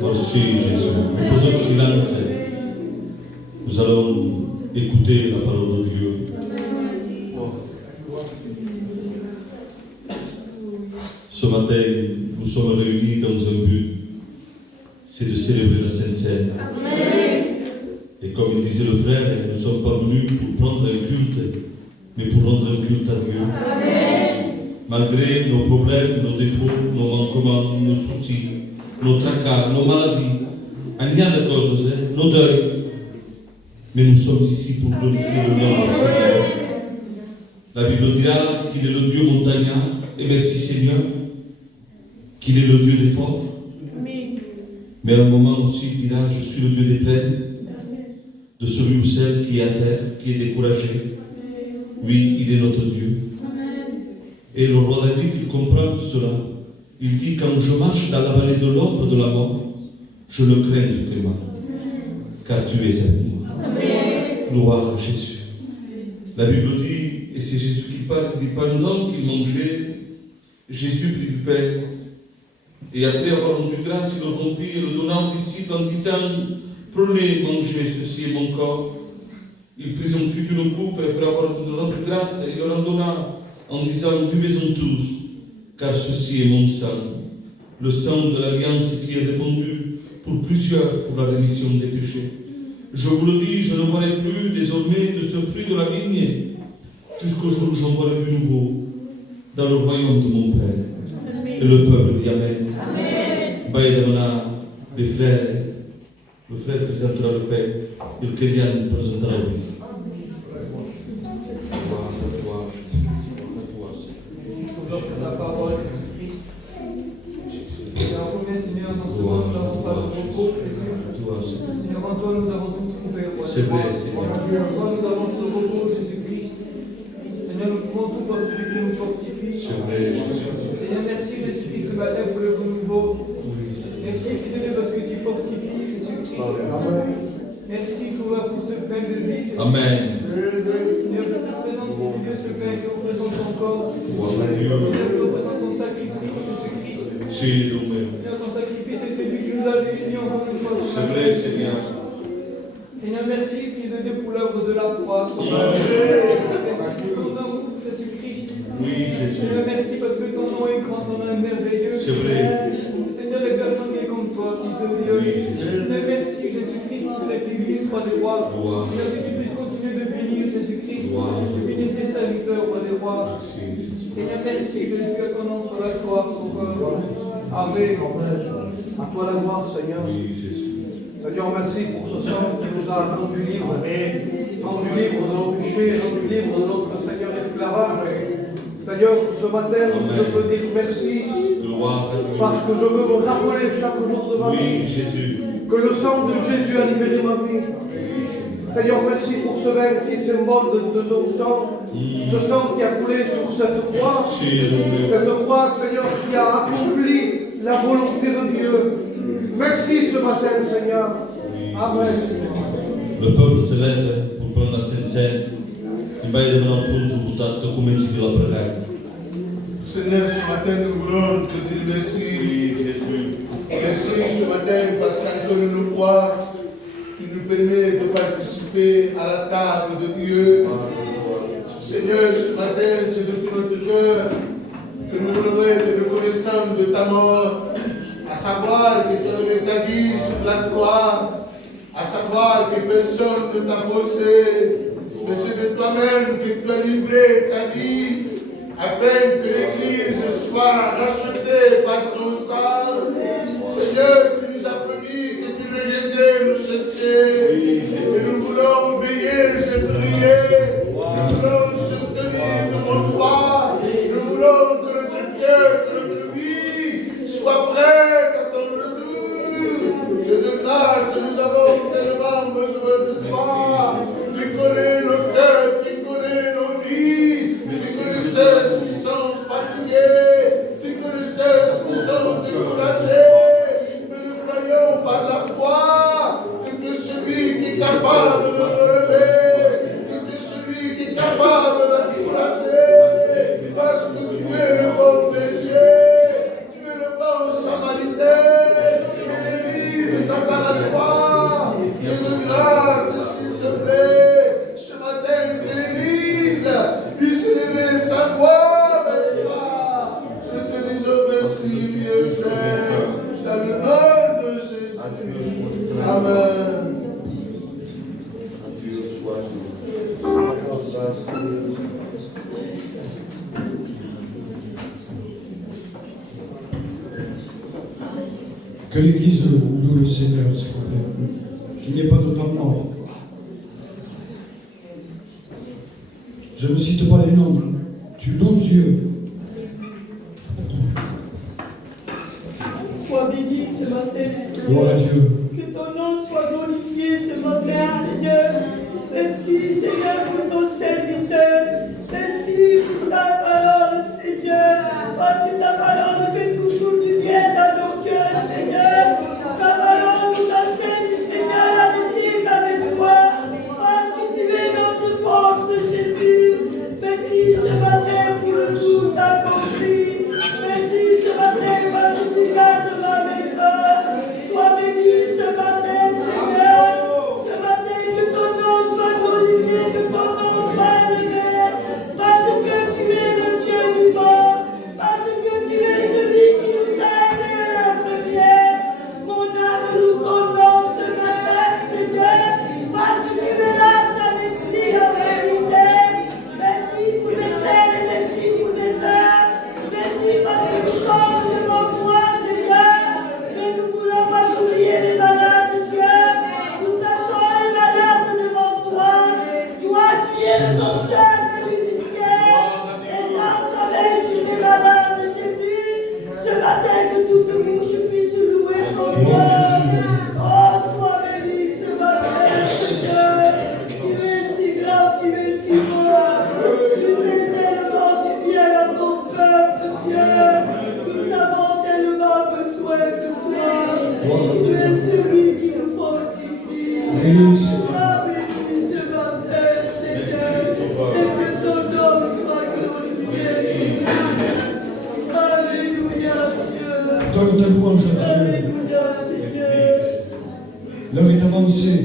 Merci Jésus. Nous faisons silence. Nous allons écouter la parole de Dieu. Ce matin, nous sommes réunis dans un but, c'est de célébrer la Sainte Seine. Et comme il disait le frère, nous ne sommes pas venus pour prendre un culte, mais pour rendre un culte à Dieu. Malgré nos problèmes, nos défauts, nos manquements, nos soucis, nos tracas, nos maladies, il y a de causes, nos deuils. Mais nous sommes ici pour glorifier le nom du Seigneur. La Bible dira qu'il est le Dieu montagnard, et merci Seigneur, qu'il est le Dieu des forts. Mais à un moment aussi, il dira, je suis le Dieu des plaines, de celui ou celle qui est à terre, qui est découragé. Oui, il est notre Dieu. Et le roi David, il comprend cela. Il dit, quand je marche dans la vallée de l'ombre de la mort, je ne crains aucun mal, car tu es avec moi. Gloire à Jésus. La Bible dit, et c'est Jésus qui parle, il dit, pendant qu'il mangeait, Jésus prit du pain, et après avoir rendu grâce, il le rompit et le donna aux disciples en disant, prenez, mangez, ceci est mon corps. Il prit ensuite une coupe, et après avoir rendu grâce, il leur en donna en disant, buvez-en tous, car ceci est mon sang, le sang de l'alliance qui est répandu pour plusieurs pour la rémission des péchés. Je vous le dis, je ne boirai plus désormais de ce fruit de la vigne, jusqu'au jour où j'en boirai du nouveau, dans le royaume de mon Père. Et le peuple dit Amen. Amen. Les frères, le frère présentera le Père, et le Kélian présentera le Père. La parole de Christ. Et en premier, Seigneur, dans ce monde, nous n'avons pas de repos. Seigneur, en toi, nous avons tout trouvé. C'est vrai, Seigneur. En toi, nous avons ce repos, Jésus-Christ. Seigneur, nous pouvons tout par celui qui nous fortifie. C'est vrai, Jésus. Seigneur, merci, Jésus-Christ, ce matin pour le renouveau. Merci, fidèle, parce que tu fortifies, Jésus-Christ. Merci, Sauveur, pour ce pain de vie. Amen. Seigneur, je te présente, mon Dieu, ce pain qui représente ton corps. Gloire à Dieu. Seigneur, représente ton sacrifice, Jésus-Christ. C'est nous-mêmes. Seigneur, ton sacrifice est celui qui nous a réunis encore une fois. C'est vrai, Seigneur. Seigneur, merci, fils de Dieu, pour l'œuvre de la croix. Merci pour ton amour, Jésus-Christ. Oui, Jésus. Seigneur, merci parce que ton nom est grand, ton nom est merveilleux. C'est vrai. Seigneur, les personnes qui sont comme toi, fils de Dieu. Oui, Jésus. Seigneur, merci, Jésus-Christ, pour cette église, roi des rois. Gloire. Seigneur, que tu puisses continuer de bénir, Jésus-Christ. Gloire. De bénir tes serviteurs, roi des rois. Merci, Jésus. Seigneur, merci Jésus, que ton nom soit la gloire, Sauveur. Amen. À toi la gloire, Seigneur. Seigneur, merci pour ce sang qui nous a rendu libre. Rendu libre de nos péchés, rendu libre de notre Seigneur esclavage. Seigneur, ce matin, je peux dire merci. Parce que je veux me rappeler chaque jour de ma vie que le sang de Jésus a libéré ma vie. Seigneur, merci pour ce vin qui est symbole de ton sang. Ce sang qui a coulé sur cette croix. Cette croix, Seigneur, qui a accompli la volonté de Dieu. Merci ce matin, Seigneur. Amen. Le peuple se lève pour prendre la Sainte Seine. Il va y avoir un fond sur le bout que commence la prière. Seigneur, ce matin, nous voulons te dire merci. Merci ce matin parce qu'encore une fois, tu nous permets de participer à la table de Dieu. Seigneur, ce matin, c'est de tout notre cœur que nous voulons être reconnaissants de ta mort, à savoir que tu as donné ta vie sur la croix, à savoir que personne ne t'a forcé, mais c'est de toi-même que tu as livré ta vie, afin que l'Église soit rachetée par ton sang. Seigneur, tu nous as promis que tu reviendrais nous chercher, et nous voulons veiller et prier, nous voulons soutenir ton droit, nous voulons que notre cœur, que notre vie soit prête à ton retour. Dieu de grâce, nous avons tellement besoin de toi. Tu connais nos cœurs, tu connais nos vies, tu connais ceux qui sont fatigués, tu connais ceux qui sont découragés. Mais nous croyons par la foi que tu es celui qui est capable de relever, que tu es celui qui est capable d'encourager, parce que tu es le bon berger, tu es le bon samaritain, et l'Église s'attend à toi. Et de grâce, s'il te plaît, ce matin, que l'Église puisse lever sa voix avec toi. Nous te disons merci, Dieu Saint, dans le nom de Jésus. Amen. Que l'Église loue le Seigneur, s'il vous plaît. Qu'il n'y ait pas de temps mort. Je ne cite pas les noms. Tu loues Dieu. Sois béni ce matin. Gloire à Dieu. Que ton nom soit glorifié ce matin, Seigneur. Merci, Seigneur, pour ton serviteur. Merci pour ta parole, Seigneur. Parce que ta parole fait toujours du bien dans nos cœurs, Seigneur. Ta parole nous enseigne, Seigneur, à rester avec toi. Parce que tu es notre force, Jésus. Merci ce matin pour le tout accompli. Merci ce matin parce que tu gardes ma maison. Sois béni ce matin, Seigneur. Ce matin, que ton nom soit glorifié, que ton nom soit élevé. Parce que tu es le Dieu vivant. Parce que tu es celui qui nous a aidés à notre bien. Mon âme loue ton nom ce matin, Seigneur. Parce que tu es là, Saint-Esprit, en vérité. Merci pour les frères et merci pour les frères. Merci parce que nous sommes devant toi, Seigneur. Mais nous ne voulons pas oublier les malades, Dieu. Nous plaçons les malades devant toi. Toi qui es le docteur de l'uniciel. Et dans ta main sur les malades, Jésus. Ce matin, que toute bouche puisse louer ton nom. Oh, sois béni ce matin, Seigneur. Tu es si grand, tu es si beau. Tu fais tellement du bien à ton peuple, Dieu. Nous avons tellement besoin de toi. Tu es celui qui nous fortifie. Sois béni ce matin, Seigneur. Et que ton nom soit glorifié, Jésus. Alléluia, Dieu. Donne ta louange à Dieu. Alléluia, Seigneur. L'heure est avancée.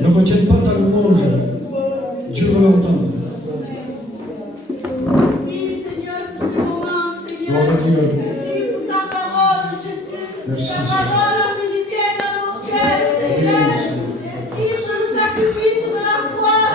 Ne retiens pas ta louange. Dieu veut l'entendre. Merci, Seigneur, pour ce moment, Seigneur. Gloire à Dieu. Merci pour ta parole, Jésus. Merci, Ta Seigneur. parole a milité dans mon cœur, Seigneur. Merci pour le sacrifice de la croix,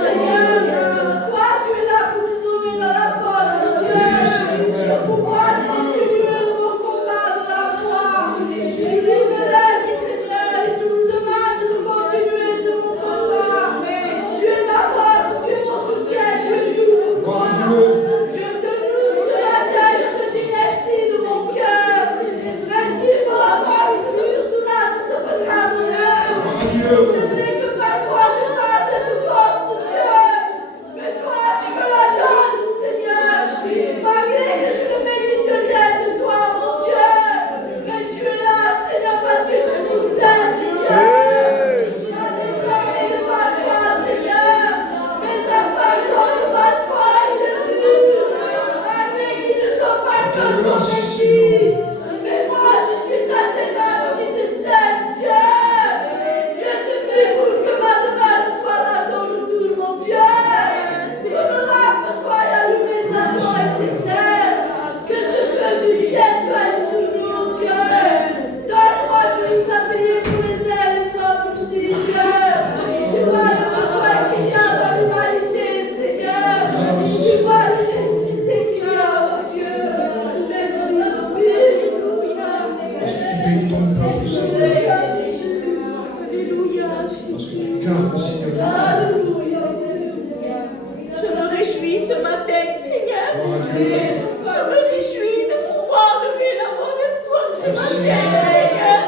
Seigneur, toi tu es là pour nous donner la force, Dieu. ce matin, Seigneur. Je me réjouis de pouvoir lever la voix vers toi ce matin, Seigneur.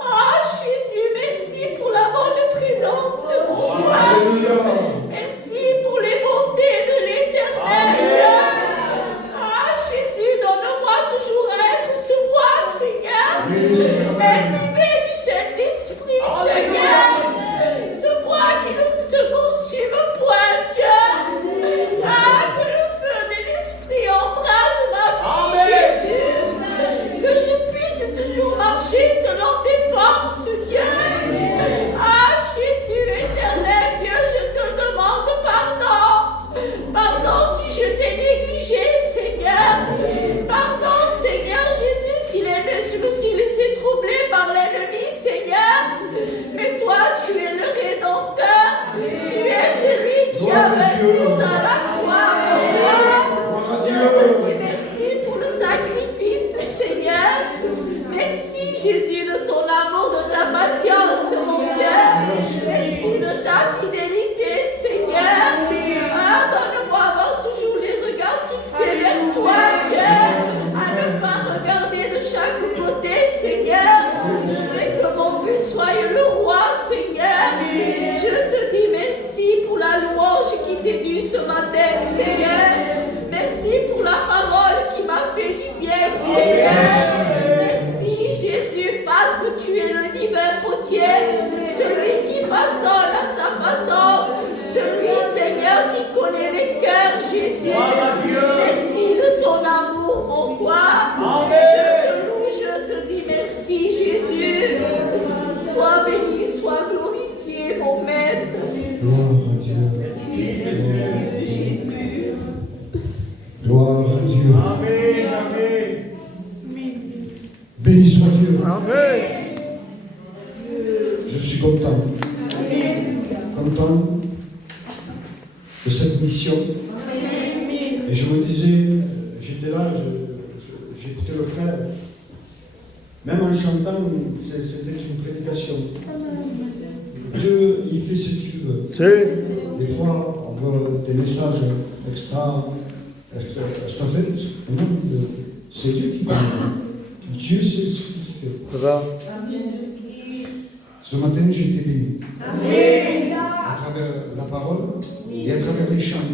Ah, Jésus, merci pour la bonne présence. Merci pour les bontés de l'Éternel. Ah, Jésus, donne-moi toujours à être ce bois, Seigneur. Animé du Saint-Esprit, Seigneur. Ce bois qui ne se consume point, Dieu. Ah, que le feu de l'Esprit embrase ma vie, Jésus. Que je puisse toujours marcher selon tes forces, Dieu. Ah, Jésus éternel, Dieu, je te demande pardon. Pardon si je t'ai négligé, Seigneur. Pardon, Seigneur Jésus, si je me suis laissé troubler par l'ennemi, Seigneur. Mais toi, tu es le Rédempteur. Tu es celui qui a vaincu à la croix. Et merci pour le sacrifice, Seigneur. Merci, Jésus, de ton amour, de ta patience, mon Dieu. Merci de ta fidélité, Seigneur. Ah, donne-moi avoir toujours les regards fixés vers toi, Dieu. À ne pas regarder de chaque côté, Seigneur. Mais que mon but soit le roi, Seigneur. Je te dis merci pour la louange qui t'est due ce matin, Seigneur. Merci pour la parole qui m'a fait du bien, Seigneur. Merci, Jésus, parce que tu es le divin potier, celui qui façonne à sa façon, celui, Seigneur, qui connaît les cœurs, Jésus. Merci de ton amour, mon roi. Je te loue, je te dis merci, Jésus. Sois béni, sois glorifié, mon maître. Gloire à Dieu. Merci, Jésus. Gloire à Dieu. Amen, amen. Béni soit Dieu. Amen. Je suis content. Content de cette mission. Et je me disais, j'étais là, j'écoutais le frère. Même en chantant, c'était une prédication. Dieu, il fait ce qu'il veut. Des fois, on voit des messages extra-faits. Non, c'est Dieu qui parle. Dieu sait ce qu'il fait. Ce matin, j'ai été béni. À travers la parole et à travers les chants.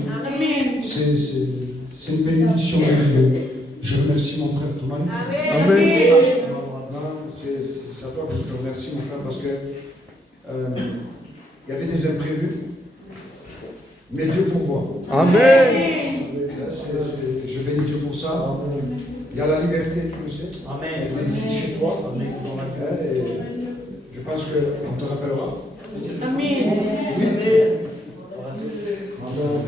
C'est une bénédiction de Dieu. Je remercie mon frère Thomas. C'est à toi que je te remercie, mon frère, parce que il y avait des imprévus, mais Dieu pourvoit. Amen. Je bénis Dieu pour ça. Il y a la liberté, tu le sais. Amen. Elle est ici chez toi. Et je pense qu'on te rappellera. Amen.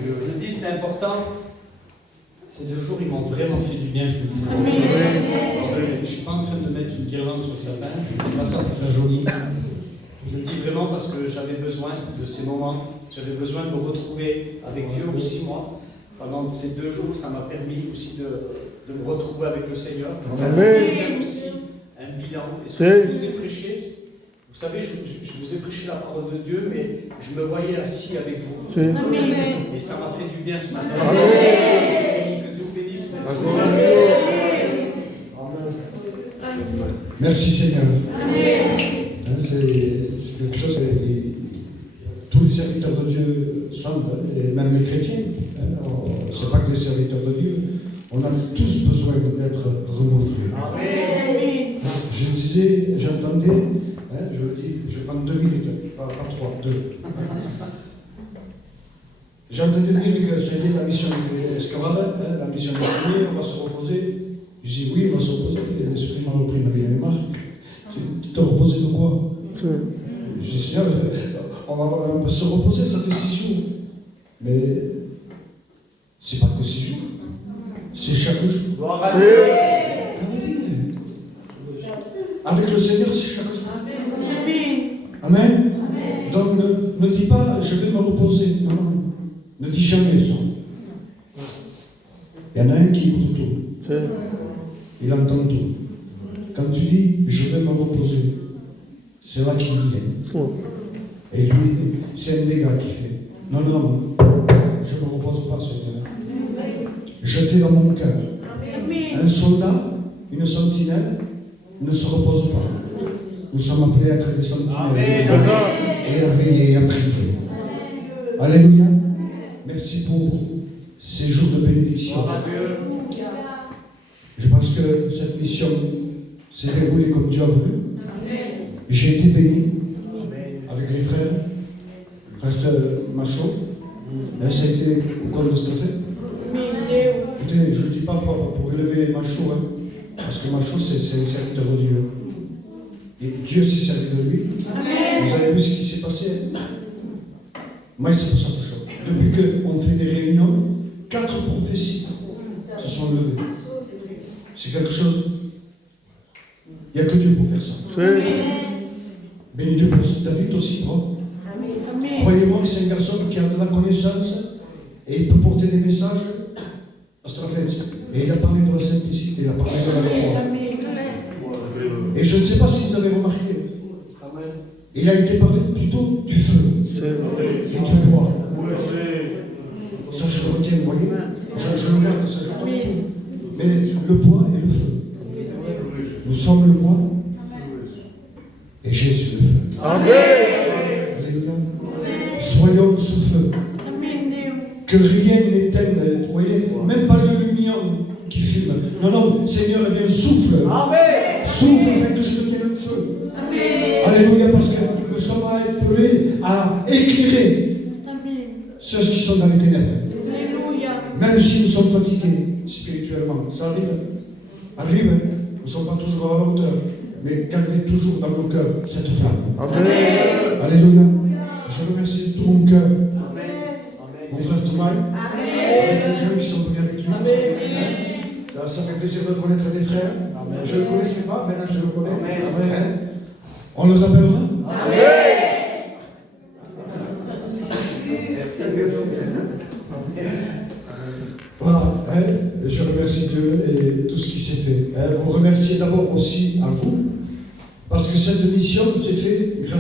Je dis, c'est important. Ces 2 jours, ils m'ont vraiment fait du bien, je vous dis. Je ne suis pas en train de mettre une guirlande sur le sapin. Je ne dis pas ça pour faire joli. Je le dis vraiment parce que j'avais besoin de ces moments. J'avais besoin de me retrouver avec Dieu aussi, moi. Pendant ces 2 jours, ça m'a permis aussi de me retrouver avec le Seigneur. Amen. Aussi un bilan. Et ce que je vous ai prêché, vous savez, je vous ai prêché la parole de Dieu, mais je me voyais assis avec vous. Et ça m'a fait du bien ce matin. Que Dieu vous bénisse. Merci Seigneur. C'est quelque chose que tous les serviteurs de Dieu sentent, et même les chrétiens. Ce n'est pas que les serviteurs de Dieu. On a tous besoin d'être renouvelés. Je disais, j'entendais, je le dis, je prends 2 minutes, pas 3, 2. J'entendais dire que c'était la mission escavade, la mission de prier, on va se reposer. Je dis oui, on va se reposer. L'esprit m'a repris, m'a dit, Marc, tu te reposer de quoi? Je dis, Seigneur, on va se reposer, ça fait 6 jours. Mais c'est pas que 6 jours, c'est chaque jour. Avec le Seigneur, c'est chaque jour. Amen. Donc ne dis pas, je vais me reposer. Non, non. Ne dis jamais ça. Il y en a un qui écoute tout. Il entend tout. Quand tu dis, je vais me reposer, c'est là qu'il est. Et lui, c'est un dégât qu'il fait. Non, non, je ne me repose pas, Seigneur. jeté dans mon cœur. Un soldat, une sentinelle, ne se repose pas. Nous sommes appelés à être des sentinelles et à veiller et à prier. Alléluia. Merci pour ces jours de bénédiction. Je pense que cette mission s'est déroulée comme Dieu a voulu. J'ai été béni avec les frères Machaut. Ça a été au col de Stéphane. Écoutez, je ne le dis pas pour élever Machaut, parce que Machaut, c'est un serviteur de Dieu. Et Dieu s'est servi de lui. Vous avez vu ce qui s'est passé? Moi, c'est pour ça que je. Depuis qu'on fait des réunions, 4 prophéties se sont levées. C'est quelque chose. Il n'y a que Dieu pour faire ça. Béni Dieu pour David aussi propre. Croyez-moi que c'est un garçon qui a de la connaissance et il peut porter des messages à Strafetz. Et il a parlé de la simplicité, il a parlé de la foi. Et je ne sais pas si vous avez remarqué, il a été parlé plutôt du feu et du bois. Ça, je le retiens, vous voyez. Je le garde, ça, je retiens tout. Mais le bois et le feu. Nous sommes le bois et Jésus le feu. Alléluia. Soyons sous feu. Que rien n'éteigne, vous voyez, même pas l'aluminium qui fume. Non, non, Seigneur, eh bien, souffle. Souffle afin que je devienne un feu. Alléluia, parce que nous sommes appelés à éclairer ceux qui sont dans les ténèbres. Même si nous sommes fatigués spirituellement, ça arrive. Nous ne sommes pas toujours à la hauteur, mais gardez toujours dans nos cœurs cette flamme. Alléluia. Je remercie de tout mon cœur mon frère Toumaï, avec les jeunes qui sont venus avec lui. Ça fait plaisir de connaître des frères. Je ne le connaissais pas, maintenant je le connais. Amen. On le rappellera. Voilà, je remercie Dieu et tout ce qui s'est fait. Vous remerciez d'abord aussi à vous, parce que cette mission s'est faite grâce